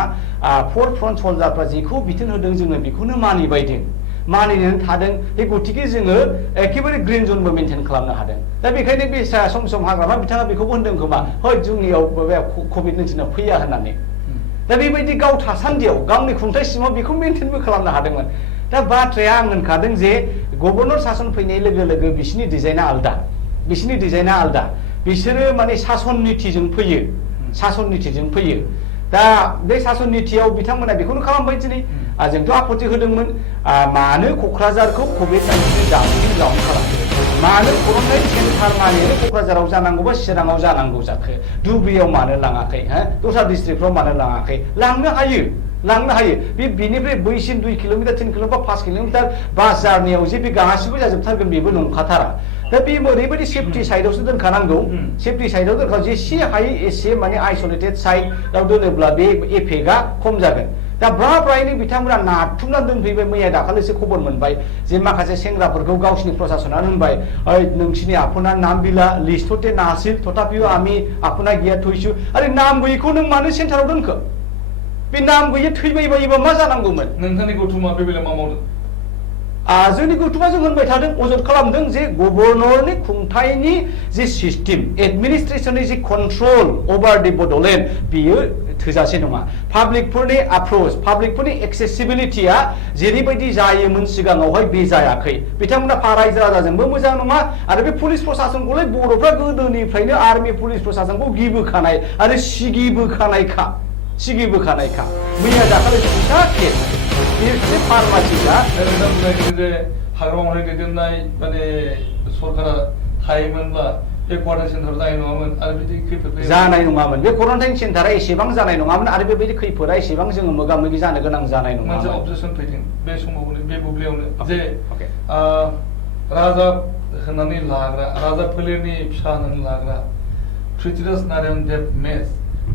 फर फ्रन्ट सल्जारफ्रा जेखौ बिथोन होदों जोङो बेखौनो मानिबायदों मानिनानै थादों बे गतिके जोङो एखेबारे ग्रिन जनबो मेनटेन खालामनो हादों दा बेखायनो बे सम सम हाग्रामा बिथाङा बेखौबो होनदों खोमा हय जोंनियाव COVID-19आ फैया होननानै दा बेबायदि गाव थासान्दियाव गावनि खुंथाय सिङाव बेखौ मेनटेनबो खालामनो हादोंमोन दा बाथ्राया आं होनखादों जे गभर्नर सासन फैनाय लोगो लोगो बिसिनि डिजाइना आलदा बिसोरो माने सासन नीतिजों फैयो दा बे सासन नीतियाव बिथांमोना बेखौनो खालामबाय दिनै जोंथ' आपत्ति होदोंमोन मानो क'क्राझारखौ COVID-19 जाउन खालामदों मानो क्वारेन्टाइन सेन्टार मानिनो क'क्राझाराव जानांगौबा चिराङाव जानांगौ जाखो धुबुरियाव मानो लाङाखै दस्रा डिस्ट्रिक्टफ्राव मानो लाङाखै लांनो हायो बेनिफ्राय बैसिम 2 किल'मिटार 3 किल'मिटार 5 किल'मिटार बास जार्नियाव जे बे गासिबो जाजोबथारगोन बेबो नंखाथारा दा बे ओरैबायदि सेफ्टि साइडआवसो दोनखानांगौ सेफ्टि साइडआव दोनखानांगौ जेसे हायो एसे माने आइसोलेटेड साइडआव दोनोब्ला बे एफेक्टआ खम जागोन दा ब्रायैनो बिथांमोना नारथुमना दोनफैबाय मैया दाखालिसो खबर मोनबाय जे माखासे सेंग्राफोरखौ गावसिनि प्रशासना होनबाय ओइ नोंसिनि आपना नाम बिला लिस्टते नासिल तथापिও আমি আপনা গিয়া থইছু আরে नाम गैयिखौ नों मानो सेन्टाराव दोनखो बे नाम गैयै थैबाय बायोबा मा जानांगौमोन नोंथांनि गौथुमा बे बेलायाव मा मावदों जोंनि गौथुमा जों होनबाय थादों अजद खालामदों जे गभर्नरनि खुंथायनि जे सिस्टेम एडमिनिस्ट्रेशननि जे कन्ट्रल अभार दि बडलेण्ड बियो थोजासे नङा पाब्लिकफोरनि अप्रोच पाब्लिकफोरनि एक्सेसिबिलिटिया जेरैबायदि जायोमोन सिगाङावहाय बे जायाखै बिथांमोना रायजो राजाजोंबो मोजां नङा आरो बे पुलिस प्रशासनखौलाय बर'फ्रा गोदोनिफ्रायनो आर्मि पुलिस प्रशासनखौ गिबोखानाय आरो सिगिबोखानायखा मैया दाखालि फिसा केस बे फार्मासिया जे हाग्रामावहाय दैदेननाय माने सरकारा थायोमोनब्ला बे क्वारेन्टाइन सेन्टार जानाय नङामोन आरो बिदि खैफोद जानाय नङामोन बे क्वारेन्टाइन सेन्टारा एसेबां जानाय नङामोन आरो बेबायदि खैफोदा एसेबां जोङो मोगा मोगि जानो गोनां जानाय नङामोन मोनसे अबजेक्सन फैदों बे समावनो बे बुब्लियावनो जे राजा होननानै लाग्रा राजा फोलेरनि फिसा होननानै लाग्रा पृथ्वीराज नारायण देव मेस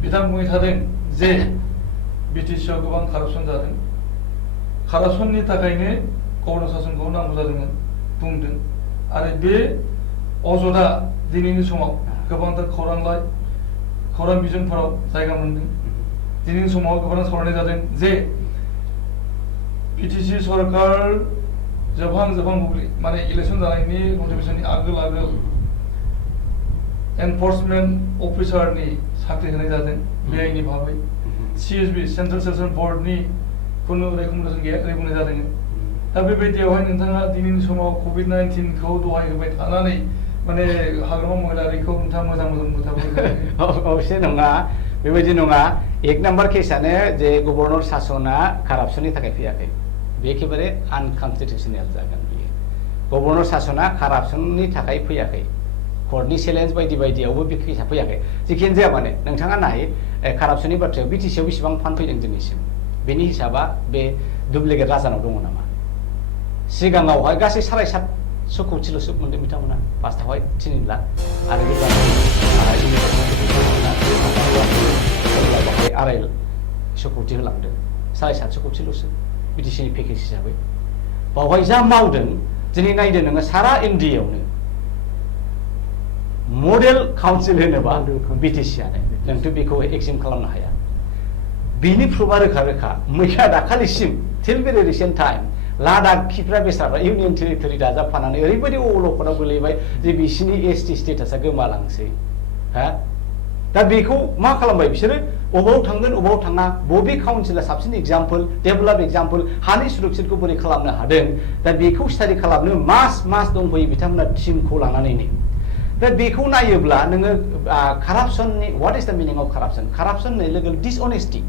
बिथां बुंबाय थादों जे बिटिसिआव गोबां कारापसन जादों कारापसननि थाखायनो गभर्नर शासनखौ नांगौ जादोंमोन बुंदों आरो बे अजदआ दिनैनि समाव गोबांथार खौरां बिजोंफोराव जायगा मोनदों दिनैनि समाव गोबां सावरायनाय जादों जे बिटिसि सरकार जोबहां बुब्लि माने इलेक्सन जानायनि नटिफिकेशननि आगोल एनफोर्समेन्ट अफिसारनि साख्रि होनाय जादों बेआइनि भाबै CSB सेन्ट्रेल सेलेक्सन बर्डनि खुनु रेकमेन्डेसन गैया ओरै बुंनाय जादों दा बेबायदियावहाय नोंथाङा दिनैनि समाव COVID-19खौ दहाय होबाय थानानै माने हाग्रामा महिलारिखौ नोंथाङा मोजां अबसे नङा बेबायदि नङा एक नाम्बार केसानो जे गभर्नर शासना कारापसननि थाखाय फैयाखै बे एखेबारे आनकन्स्टिटिउसनेल जागोन बियो गभर्नर शासना कारापसननि थाखाय फैयाखै कर्टनि चेलेन्ज बायदियावबो बे केसा फैयाखै जिखियानो जाया माने नोंथाङा नाय कारापसननि बाथ्रायाव बिटिसिआव बेसेबां फान्ड फैदों दिनैसिम बेनि हिसाबा बे डुप्लिकेट राजानाव दङ नामा सिगाङावहाय गासै 7.5 कौटिल'सो मोनदों बिथांमोना फार्स्टआवहाय 3 लाख आरो जेब्ला 2.5 कौटि होलांदों 7.5 कौटिल'सो बिटिसिनि पेकेज हिसाबै बावहाय जा मावदों दिनै नायदो नोङो सारा इन्डियायावनो मडेल काउन्सिल होनोबा बिटिसिआनो नोंथ' बेखौ एक्सेप्ट खालामनो हाया बिनि प्रुफआ रोखा मैया दाखालिसिम till very recent time Ladakh खिफ्रा बेसादफ्रा इउनियन टेरिटरि दाजाबफानानै ओरैबायदि अलखदाव गोलैबाय जे बिसिनि ST स्टेटासा गोमालांसै हा दा बेखौ मा खालामबाय बिसोरो अबाव थांगोन अबाव थाङा बबे काउन्सिला साबसिन एग्जाम्पल डेभेलप एग्जाम्पल हानि सुरक्षितखौ बोरै खालामनो हादों दा बेखौ स्टाडि खालामनो मास दंफैयो बिथांमोना टिमखौ लानानैनो दा बेखौ नायोब्ला नोङो कारापसननि व्हाट इज द मिनिं अफ कारापसन कारापसन होननाय लोगो डिसअनेस्टि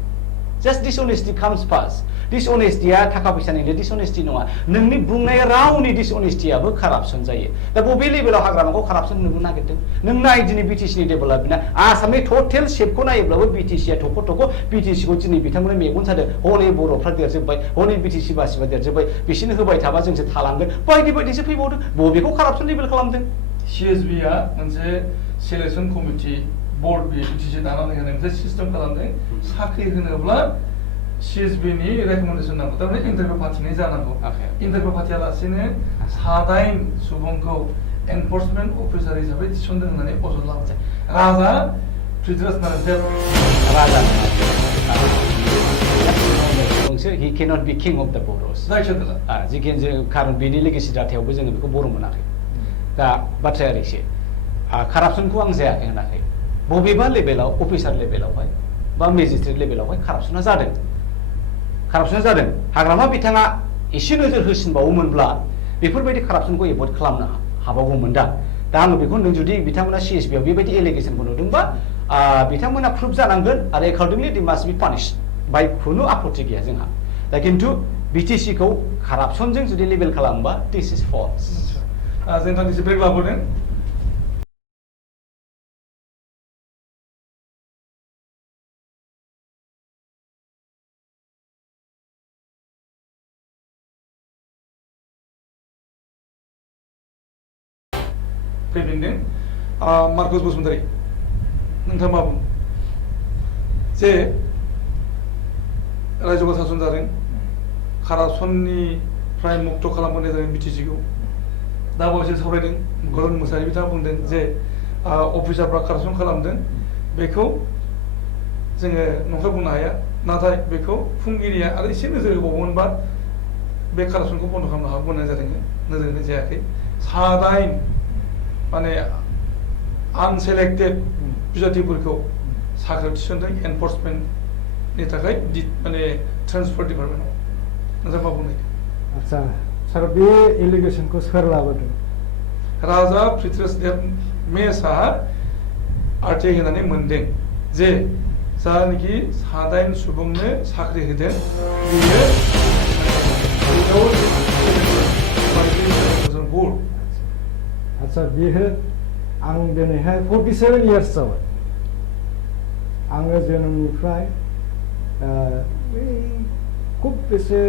Just dishonesty comes first. Dishonestyया थाखा फैसानिल' dishonesty नङा नोंनि बुंनाय रावनि dishonestyयाबो कारापसन जायो दा बबे लेभेलाव हाग्रामाखौ कारापसन नुनो नागिरदों नों नाय दिनै बिटिसिनि डेभेलपमेन्टआ आसामनि टटेल शेपखौ नायोब्लाबो बिटिसिया थख' बिटिसिखौ दिनै बिथांमोना मेगन सादों हनै बर'फ्रा देरजोब्बाय हनै बिटिसि बासिबा देरजोब्बाय बिसोरनो होबाय थाबा जोंसो थालांगोन बायदिसो फैबावदों बबेखौ कारापसन लेभेल खालामदों CSBआ मोनसे सिलेक्सन कमिटि बोर्ड बिटिसि दानानै होनाय मोनसे सिस्टेम खालामदों साख्रि होनोब्ला CSBनि रेकमेन्डेसन नांगौ थारमाने इन्टारभिउ फाथिनाय जानांगौ इन्टारभिउ फाथियालासेनो 7 सुबुंखौ एनफोर्समेन्ट अफिसार हिसाबै थिसनदों होननानै अजद लाबोदों राजा पृथ्वीराज नारायण देव राजा he cannot be king of the Boros जिखियानो जों खारन बेनि लेगेसि दाथायावबो जोङो बेखौ बर' मोनाखै दा बाथ्राया ओरैसो कारापसनखौ आं जायाखै होनाखै बबेबा लेभेलाव अफिसार लेभेलावहाय बा मेजिस्ट्रेट लेभेलावहाय कारापसना जादों हाग्रामा बिथाङा एसे नोजोर होसिनबावोमोनब्ला बेफोरबायदि कारापसनखौ एभयड खालामनो हाबावगौमोन दा आङो बेखौ नों जुदि बिथांमोना CSBआव बेबायदि एलिगेसनखौ नुदोंबा बिथांमोना प्रुफ जानांगोन आरो एकर्डिंलि दे मास्ट बि पानिश्ड बाय खुनु आपत्ति गैया जोंहा दा खिन्थु बिटिसिखौ कारापसनजों जुदि लेबेल खालामोबा दिस इज फल्स जों दान्दिसे ब्रेक लाबोदों फैफिनदों मार्कस बसुमतारी नोंथाङा मा बुङो जे रायजोआव सासन जादों कारापसननिफ्राय मुक्त खालामबोनाय जादों बिटिसिखौ दा बावैसो सावरायदों गरन मोसाहारि बिथाङा बुंदों जे अफिसारफ्रा कारापसन खालामदों बेखौ जोङो नंखाय बुंनो हाया नाथाय बेखौ खुंगिरिया आरो एसे नोजोर होबावोमोनबा बे कारापसनखौ बन्द खालामनो हागौमोन जादों नोजोर होनाय जायाखै सादाइन माने आनसेलेक्टेड बिजाथिफोरखौ साख्रियाव थिसनदों एनफर्समेन्टनि थाखाय माने ट्रेन्सपर्ट डिपार्टमेन्टआव नोंथाङा मा बुंनो आदसा सार बे एलिगेसनखौ सोर लाबोदों राजा पृथ्वीराज मेसआ आरटिआइ होनानै मोनदों जे जानाखि सादाइन सुबुंनो साख्रि होदों बियो आदसा बेयो आं दिनैहाय 47 इयार्स जाबाय आङो जोनोमनिफ्राय खुब बेसे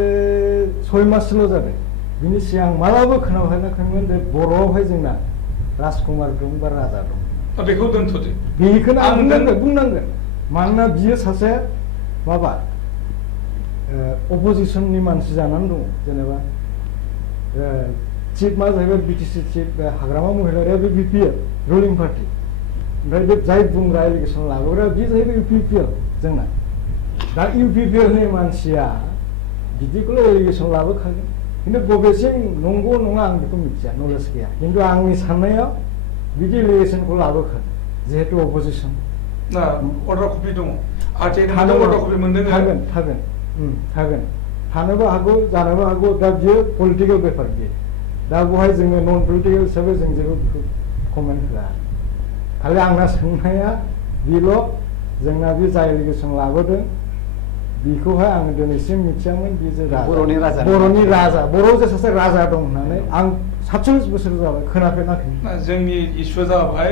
6 मासल' जाबाय बिनि सिगां मालाबो खोनाफेराखैमोन जे बर'आवहाय जोंना राजकुमार दं बा राजा दं बेखौ दोनथ'दो बेखौनो आं बुंनांगोन मानोना बियो सासे माबा अपोजिसननि मानसि जानानै दङ जेनेबा चिफ मा जाहैबाय बिटिसि चिफ हाग्रामा महिलारिया बे बिपिएल रुलिं पार्टि ओमफ्राय बे जाय बुंग्रा एलिगेसन लाबोग्रा बे जाहैबाय इउपिपिएल जोंना दा इउपिपिएलनि मानसिया बिदिखौल' एलिगेसन लाबोखागोन खिन्थु बबेसिम नंगौ नङा आं बेखौ मिथिया नलेज गैया खिन्थु आंनि साननायाव बिदि एलिगेसनखौ लाबोखागोन जिहेतु अपोजिसन ना अर्डार कपि दङ आरटिआइ अर्डार कपि मोनदों थागोन थानोबो हागौ जानोबो हागौ दा बियो पलिटिकेल बेफार बियो दा बेवहाय जोङो नन पलिटिकेल हिसाबै जों जेबो बेखौ कमेन्ट होआ खालि आंना सोंनाया बेल' जोंना बे जाय एलिगेसन लाबोदों बेखौहाय आं दिनैसिम मिथियामोन बे जे बर'नि राजा बर'आव जे सासे राजा दं होननानै आं 47 बोसोर जाबाय खोनाफेराखै जोंनि इस्युआ जाबाय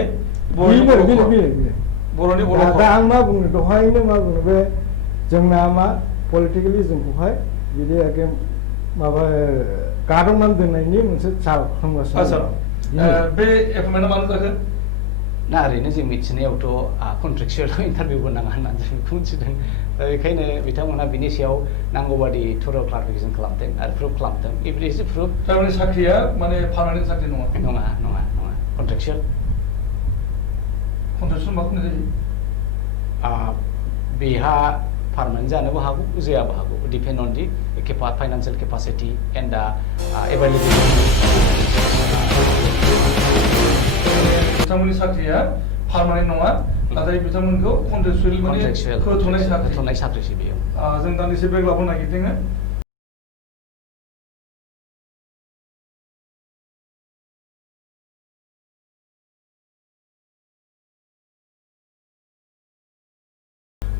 बर'नि दा आं मा बुंनो दहायनो मा बुंनो बे जोंना मा पलिटिकेलि जोंखौहाय बिदि एके माबा गादबनानै दोननायनि मोनसे चाल खालामगासिनो बे एपइन्टमेन्टआ मानो जाखो ना ओरैनो जों मिथिनायावथ' कन्ट्रेक्चुयेल इन्टारभिउबो नाङा होननानै जों बेखौ मिथिदों बेखायनो बिथांमोना बिनि सायाव नांगौबादि थर' क्लारिफिकेसन खालामदों आरो प्रुफ खालामदों इज प्रुफ थारमाने साख्रिया माने पार्मानेन्ट साख्रि नङा कन्ट्रेक्चुयेल मा बुंनाय जायो बेहा पार्मानेन्ट जानोबो हागौ जायाबो हागौ depend on the financial capacity and दा एभेलेबिलिटि बिथांमोननि साख्रिया पार्मानेन्ट नङा नाथाय बिथांमोनखौ कन्ट्रेक्चुयेल माने होथ'नाय साख्रिसो बेयो जों दान्दिसे ब्रेक लाबोनो नागिरदों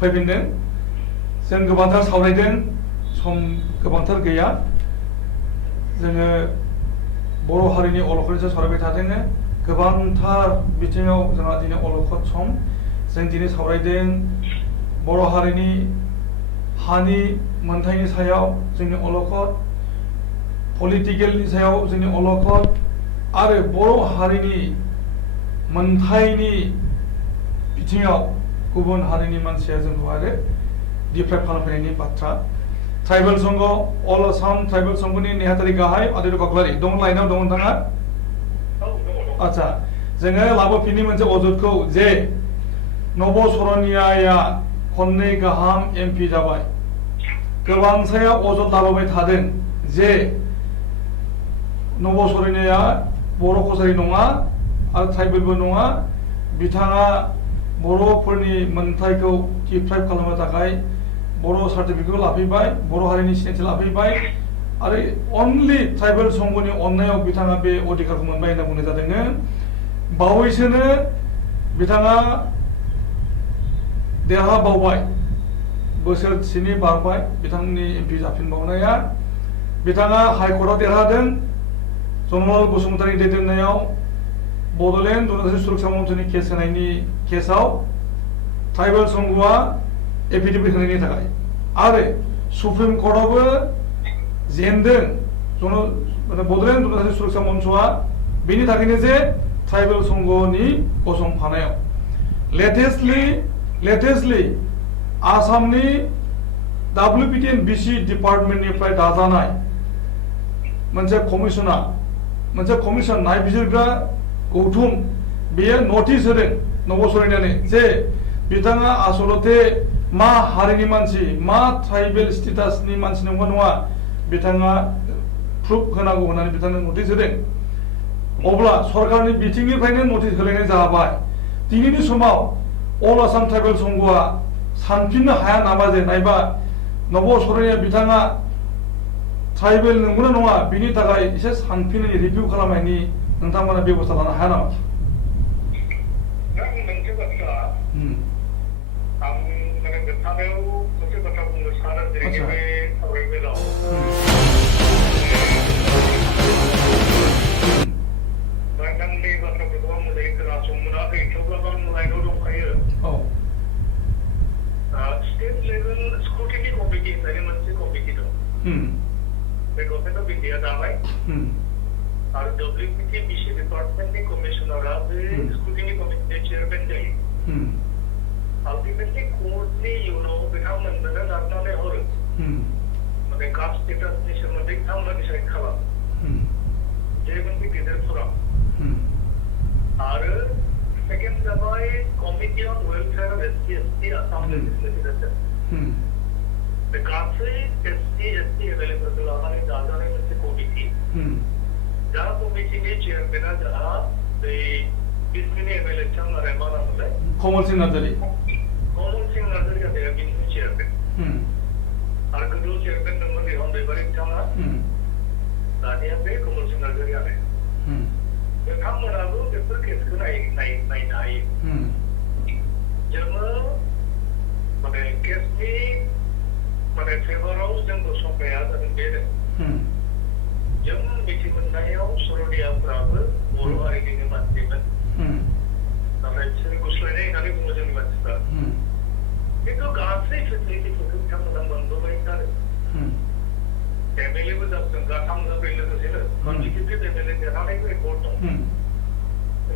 फैफिनदों जों गोबांथार सावरायदों सम गोबांथार गैया जोङो बर' हारिनि अलखदनि सावरायबाय थादों गोबांथार बिथिङाव जोंहा दिनै अलखद सम जों दिनै सावरायदों बर' हारिनि हानि मोनथायनि सायाव जोंनि अलखद पलिटिकेलनि सायाव जोंनि अलखद आरो बर' हारिनि मोनथायनि बिथिङाव गुबुन हारिनि मानसिया जोंखौ आरो डिप्राइभ खालामफैनायनि बाथ्रा ट्राइबेल संघ अल आसाम ट्राइबेल संघनि नेहाथारि गाहाय आदित्य काकलारि दं लाइनाव दं नोंथाङा आच्छा जोङो लाबोफिननि मोनसे अजदखौ जे नब सरनियाया खननै गाहाम एमपि जाबाय गोबांसाया अजद लाबोबाय थादों जे नब सरनियाया बर' कसारि नङा आरो ट्राइबेलबो नङा बिथाङा बर'फोरनि मोनथायखौ डिप्राइभ खालामनो थाखाय बर' सार्टिफिकेटखौ लाफैबाय बर' हारिनि सिनायथि लाफैबाय आरो अनलि ट्राइबेल संघनि अननायाव बिथाङा बे अधिकारखौ मोनबाय होनना बुंनाय जादों बावैसोनो बिथाङा देरहाबावबाय बोसोरसेनि बारबाय बिथांनि एमपि जाफिनबावनाया बिथाङा हाइकर्टआव देरहादों जनरल बसुमतारी दैदेननायाव बड'लेण्ड जनजाति सुरक्षा मन्थ्रिनि केस होनायनि केसाव ट्राइबेल संघआ एफिडेभिट होनायनि थाखाय आरो सुप्रिम कर्टआवबो जेनदों बड'लेण्ड जनजाति सुरक्षा मन्चआ बेनि थाखायनो जे ट्राइबेल संघनि गसंफानायाव लेटेस्टलि आसामनि WPTN BC डिपार्टमेन्टनिफ्राय दाजानाय मोनसे कमिसन नायबिजिरग्रा गौथुम बेयो नटिस होदों नबसरनानै जे बिथाङा आसलते मा हारिनि मानसि मा ट्राइबेल स्टेटासनि मानसि नंगौ नङा बिथाङा प्रुफ होनांगौ होननानै बिथांनो नटिस होदों अब्ला सरकारनि बिथिंनिफ्रायनो नटिस होलायनाय जाबाय दिनैनि समाव अल आसाम ट्राइबेल संघआ सानफिननो हाया नामा जे नायबा नबसरनाया बिथाङा ट्राइबेल नंगौना नङा बिनि थाखाय एसे सानफिननाय रिभिउ खालामनायनि नोंथांमोना बेबस्था लानो हाया नामा? मोनसे बाथ्रा आं माने गोथाङाव मोनसे बाथ्रा बुंनो सानो जेरैहाय बे सावरायमेलाव नोंथांनि बाथ्राफोरखौ आं मोजाङै खोनासंनो मोनाखै थेवब्लाबो आं लाइनाव दंखायो स्टेट लेभेल स्क्रुटिनि कमिटि होननानै मोनसे कमिटि दं बे गभर्नमेन्टआव बिटिआ दाबाय आरो WPT BC डिपार्टमेन्टनि कमिशनारा बे स्क्रुटिनि कमिटिनि चेयारमेन जायो आल्टिमेटलि कोर्टनि इयुनाव बिथांमोननो नारनानै हरो माने कास्ट स्टेटासनि सोमोन्दै बिथांमोना डिसाइड खालामो जे मोनसे गेदेरफोरा आरो सेकेन्ड जाबाय committee on welfare of SC/ST Assam legislative assembly बे गासै SC/ST एभेलेबलखौ लानानै दाजानाय मोनसे कमिटि दा कमिटिनि चेयारमेना जोंहा बै बिसमिनि एमएलए बिथांमोना मा नाममोनलाय कमल सिंह नार्जारी बिनि चेयारमेन आरो गोदो चेयारमेन दंमोन रिहन दैमारि बिथाङा दानिया बे कमल सिंह नार्जारीयानो बिथांमोनाबो बेफोर केसखौ नायनो हायो जोङो माने केसनि माने फेभाराव जों गसंनाया जादों बेनो जों मिथि मोननायाव सरदियाफ्राबो बर' हारिनिनो मानसिमोन नाथाय बिसोर गुस्लायनाय होननानै बुङो जोंनि मानसिफ्रा खिन्थु गासै फेसिलिटिफोरखौ बिथांमोना मोनबोबाय आरो एमएलएबो जादों गाथाम जाबाय लोगोसेनो कनजिकिउटिभ एमएलए देरहानायबो रेकर्ड दं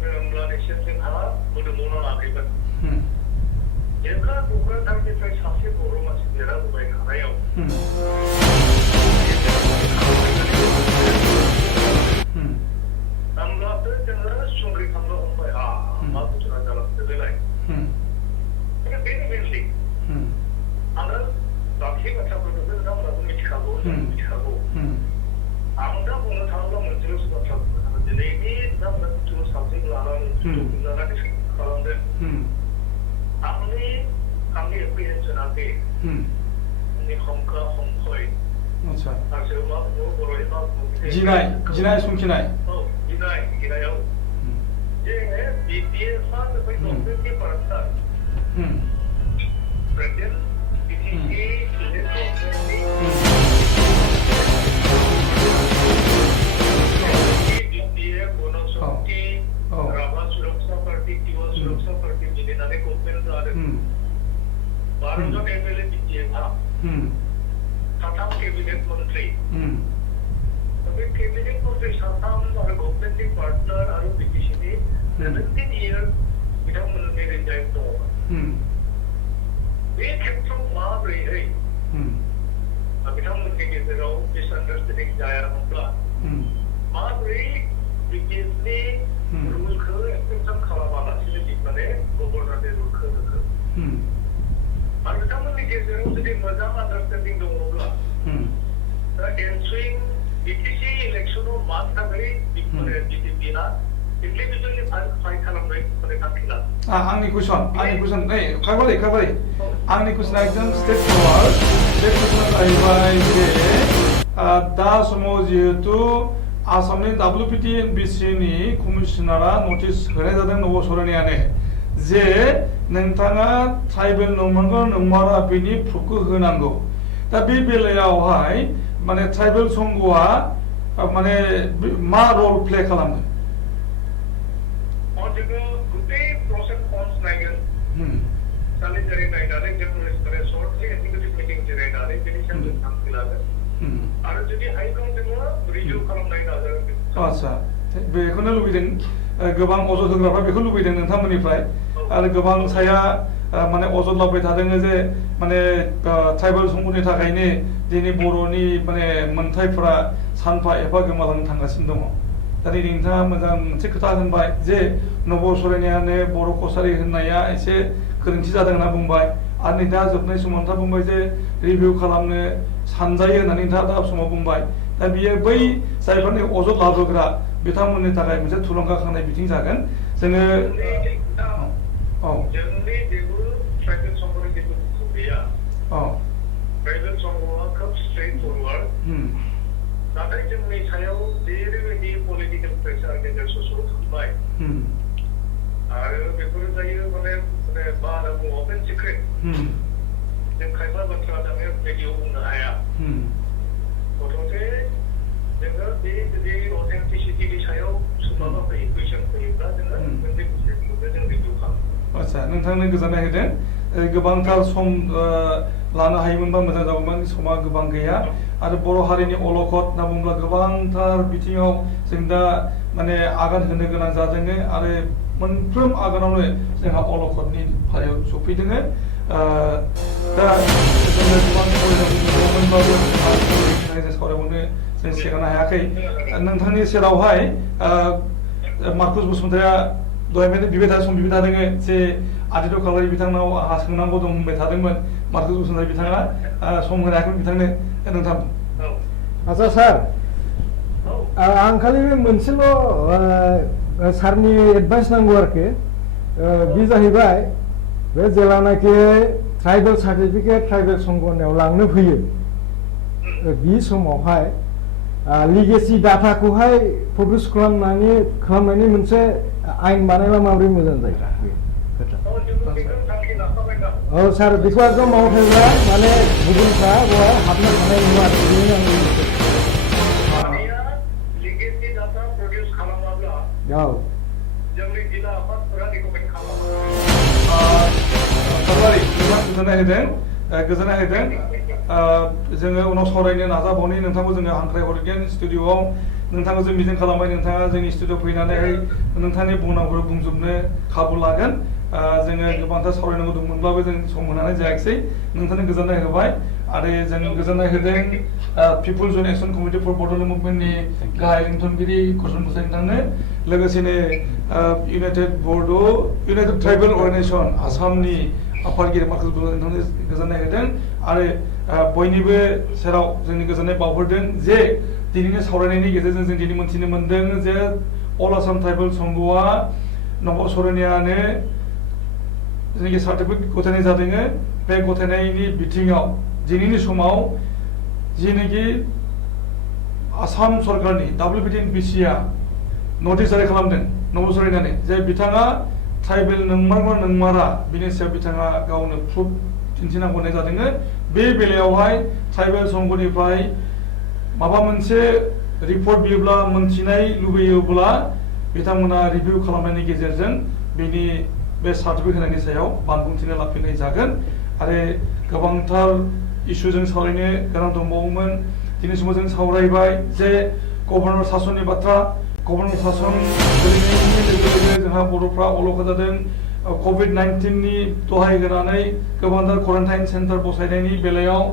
होमब्ला निश्चय जोंहा मोदोमावनो लाखैमोन जेब्ला क'क्राझारनिफ्राय सासे बर' मानसि देरहाबोबाय थानायाव होमब्लाबो जोङो संग्रिखांनो हमबाय मा घटना जालांखो बेलाय बेनो मेनलि आरो बाखि बाथ्राफोरखौ नोंथांमोनाबो मिथिखागौ आं दा बुंनो थाङोब्ला मोनसेल'सो बाथ्रा बुंनो थाङो दिनैनि नोंथांमोना जिथु साबजेक्ट लानानै खालामदों आंनि एप्रिहेन्सना बे आंनि हंका हंखय आरो मा बुङो बर'नि मा बुङो गिनाय संखिनाय गिनायाव जे बिटिएसआ जाबाय गभर्नमेन्टनि partner present BTC BPF Ganashakti Rabha Suraksha party Tiwa सुरक्षा पार्टी मिलिनानै गभर्नमेन्ट जादों 12 जन एमएलए बिटिएफआ साथाम केबिनेट मन्त्रि बे केबिनेट मन्त्रि साथाम आरो गभर्नमेन्टनि पार्टनार आरो बिटिसिनि 17 इयार्स बिथांमोननि रिजाइन दङ बे खेत्रआव माबोरैहाय बिथांमोननि गेजेराव मिसआन्डारस्टेन्डिं जायामोनब्ला माबोरै बिटिएसनि रुलखौ एक्सेप्ट खालामालासिनो माने गभर्नरनि रुलखौ होखो आरो बिथांमोननि गेजेराव जुदि मोजां आन्डारस्टेन्डिं दङब्ला दा एनसुइं बिटिसि इलेक्सनाव मानि थाखाय माने बिजेपिआ इन्डिभिजुवेलि फाइट खालामनाय माने थांखि लादों आंनि कुइसन नै खाबारि आंनि कुइसना एकदम स्ट्रेट फरवार्ड बे कुइसना जाहैबाय जे दा समाव जिहेतु आसामनि WPTN BCनि कमिशनारा नटिस होनाय जादों नबसरनायानो जे नोंथाङा ट्राइबेल नंमारगौ नंमारा बेनि प्रुफखौ होनांगौ दा बे बेलायावहाय माने ट्राइबेल संघआ माने मा रल प्ले खालामदों जोङो गुटे प्रसेस फर्म्स नायगोन सालिजारि नायनानै जों माने सर्टलि एक्जिकिउटिभ मिटिं जिरायनानै बेनि सायाव जों थांखि लागोन आरो जुदि हाइकआव जोङो रिभिउ खालामनाय नाजागोन आच्छा बेखौनो लुबैदों गोबां अजद होग्राफ्रा बेखौ लुबैदों नोंथांमोननिफ्राय आरो गोबां साया माने अजद लाबोबाय थादों जे माने ट्राइबेल संघनि थाखायनो दिनै बर'नि माने मोन्थायफोरा सानफा एफा गोमालांनो थांगासिनो दङ दा दिनै नोंथाङा मोजां मोनसे खोथा होनबाय जे नब सरायनायानो बर' कसारि होननाया एसे गोरोन्थि जादों होनना बुंबाय आरो नै दा जोबनाय समाव नोंथाङा बुंबाय जे रिभिउ खालामनो सानजायो होननानै नोंथाङा दा समाव बुंबाय दा बियो बै जायफोरनि अजद लाबोग्रा बिथांमोननि थाखाय मोनसे थुलुंगाखांनाय बिथिं जागोन जोङो जोंनि जेबो ट्राइबेल संघनि जेबो दुखु गैया ट्राइबेल संघआ खोब स्ट्रेट फरवार्ड नाथाय जोंनि सायाव जेरैबायदि पलिटिकेल प्रेसार गेजेर ससेयाव थांबाय आरो बेफोरो जायो माने मा होनना बुङो अपेन सिक्रेट जों खायफा बाथ्रा दानिया रेडिअ बुंनो हाया गथ'थे जोङो बे जुदि अथेन्टिसिटिनि सायाव सोरबाबा फैयो कुइसन फैयोब्ला जोङो मोनसे कुइसनखौनो जों रिभिउ खालामो आच्छा नोंथांनो गोजोननाय होदों गोबांथार सम लानो हायोमोनबा मोजां जागौमोन समा गोबां गैया आरो बर' हारिनि अलखद होनना बुङोब्ला गोबांथार बिथिङाव जों दा माने आगान होनो गोनां जादों आरो मोनफ्रोम आगानावनो जोंहा अलखदनि फारियाव सफैदों दा जोङो गोबां सावरायनांगौमोनब्लाबो सावरायबावनो जों सिगांनो हायाखै नोंथांनि सेरावहाय मार्कुस बसुमतारिया दहायनिफ्रायनो बिबाय थादों सम बिबाय थादों जे आदित्य खालारि बिथांनाव आंहा सोंनांगौ दं होनबाय थादोंमोन मार्कुस बसुमतारि बिथाङा सम होनो हायाखैमोन बिथांनो नोंथां आच्छा सार आं खालि बे मोनसेल' सारनि एडभाइस नांगौ आरोखि बे जाहैबाय बे जेलानाखि ट्राइबेल सार्टिफिकेट ट्राइबेल संघनियाव लांनो फैयो बे समावहाय लिगेसि डाटाखौहाय प्रडिउस खालामनायनि मोनसे आयेन बानायबा माबोरै मोजां जायो औ सार बेखौ एकदम मावथायब्ला माने गुबुनफ्रा बेवहाय हाबनो हानाय नङा औ जोंनि जिल्ला आफादफोरा रिकमेन्ड खालामो गोजोननाय होदों जोङो उनाव सावरायनो नाजाबावनि नोंथांखौ जोङो हांख्रायहरगोन स्टुडिअआव नोंथांखौ जों मिजिं खालामबाय नोंथाङा जोंनि स्टुडिअआव फैनानैहाय नोंथांनि बुंनांगौ बुंजोबनो खाबु लागोन जोङो गोबांथार सावरायनांगौ दंमोनब्लाबो जों सम होनानै जायाखिसै नोंथांनो गोजोननाय होबाय आरो जों गोजोननाय होदों पिपुल्स जन एक्सन कमिटि फर बड'लेण्ड मुभमेन्टनि गाहाय रेंथनगिरि कुरसन मोसाइ नोंथांनो लोगोसेनो इउनाइटेड ट्राइबेल अर्गानाइजेसन आसामनि आफादगिरि मार्कुस बसुमतारि नोंथांनो गोजोननाय होदों आरो बयनिबो सेराव जोंनि गोजोननाय बावहरदों जे दिनैनि सावरायनायनि गेजेरजों जों दिनै मोनथिनो मोनदों जे अल आसाम ट्राइबेल संघआ नब सरायनायानो जेनाखि सार्टिफिकेट गथायनाय जादों बे गथायनायनि बिथिङाव दिनैनि समाव जेनाखि आसाम सरकारनि WBTN-BCआ नटिस जारि खालामदों नब सरायनानै जे बिथाङा ट्राइबेल नंमारगौ नंमारा बिनि सायाव बिथाङा गावनो प्रुफ दिन्थिनांगौ होननाय जादों बे बेलायावहाय ट्राइबेल संघनिफ्राय माबा मोनसे रिपर्ट बियोब्ला मोनथिनाय लुबैयोब्ला बिथांमोना रिभिउ खालामनायनि गेजेरजों बिनि बे सार्टिफिकेट होनायनि सायाव बानबुंथिनो लाफिननाय जागोन आरो गोबांथार इस्युजों सावरायनो गोनां दंबावोमोन दिनै समाव जों सावरायबाय जे गभर्नर सासननि बाथ्रा गभर्नर सासन गोलैनायनि लोगो लोगो जोंहा बर'फ्रा अलखद जादों COVID-19नि दहाय होनानै गोबांथार क्वारेन्टाइन सेन्टार बसायनायनि बेलायाव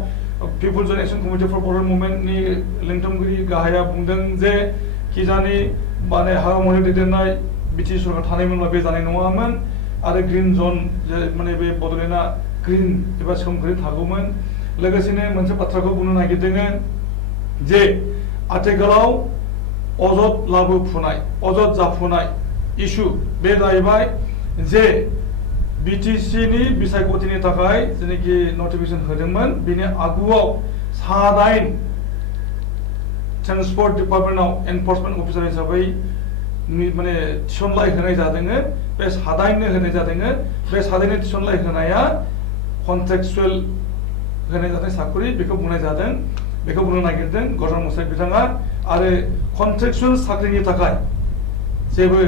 पिपुल्स जन एक्सन कमिटि फर बड'लेण्ड मुभमेन्टनि लेंथनगिरि गाहाया बुंदों जे खिजानि माने हाग्रामानि दैदेननाय बिटि सरकार थानायमोनब्ला बे जानाय नङामोन आरो ग्रिन जन माने बे बड'लेण्डआ ग्रिन एबा सोमखोरै थागौमोन लोगोसेनो मोनसे बाथ्राखौ बुंनो नागिरदों जे आथिखालाव अजद लाबोफुनाय अजद जाफुनाय इस्यु बे जाहैबाय जे BTCनि बिसायख'थिनि थाखाय जेनाखि नटिफिकेसन होदोंमोन बिनि आगुआव 7 ट्रान्सपर्ट डिपार्टमेन्टआव एनफर्समेन्ट अफिसार हिसाबै माने थिसनलाइ होनाय जादों बे 7नो होनाय जादों बे 7नो थिसनलाइ होनाया कन्ट्रेक्चुएल होनाय जानाय साखरि बेखौ बुंनाय जादों बेखौ बुंनो नागिरदों गौतम मोसाइ बिथाङा आरो कन्ट्रेक्चुएल साख्रिनि थाखाय जेबो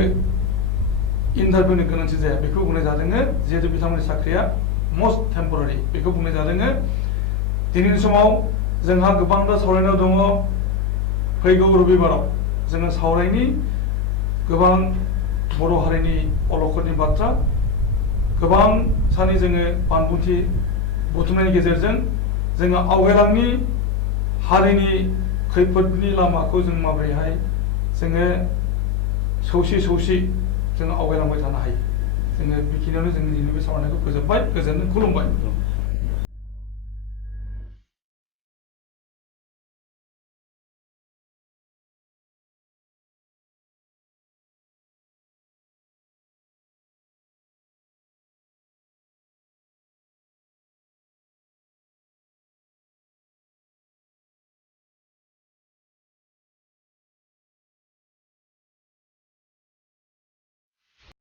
इन्टारभिउनि गोनांथि जाया बेखौ बुंनाय जादों जिहेतु बिथांमोननि साख्रिया मस्ट टेम्परारि बेखौ बुंनाय जादों दिनैनि समाव जोंहा गोबांथार सावरायनायाव दङ फैगौ रबिबाराव जोङो सावरायनि गोबां बर' हारिनि अलखदनि बाथ्रा गोबां सानै जोङो बानबुंथि बुथुमनायनि गेजेरजों जोङो आवगायलांनि हारिनि खैफोदनि लामाखौ जों माबोरैहाय जोङो सौसि जोङो आवगायलांबाय थानो हायो जोङो बेखिनियावनो जों दिनै बे सावरायनायखौ फोजोबबाय गोजोननाय खुलुमबाय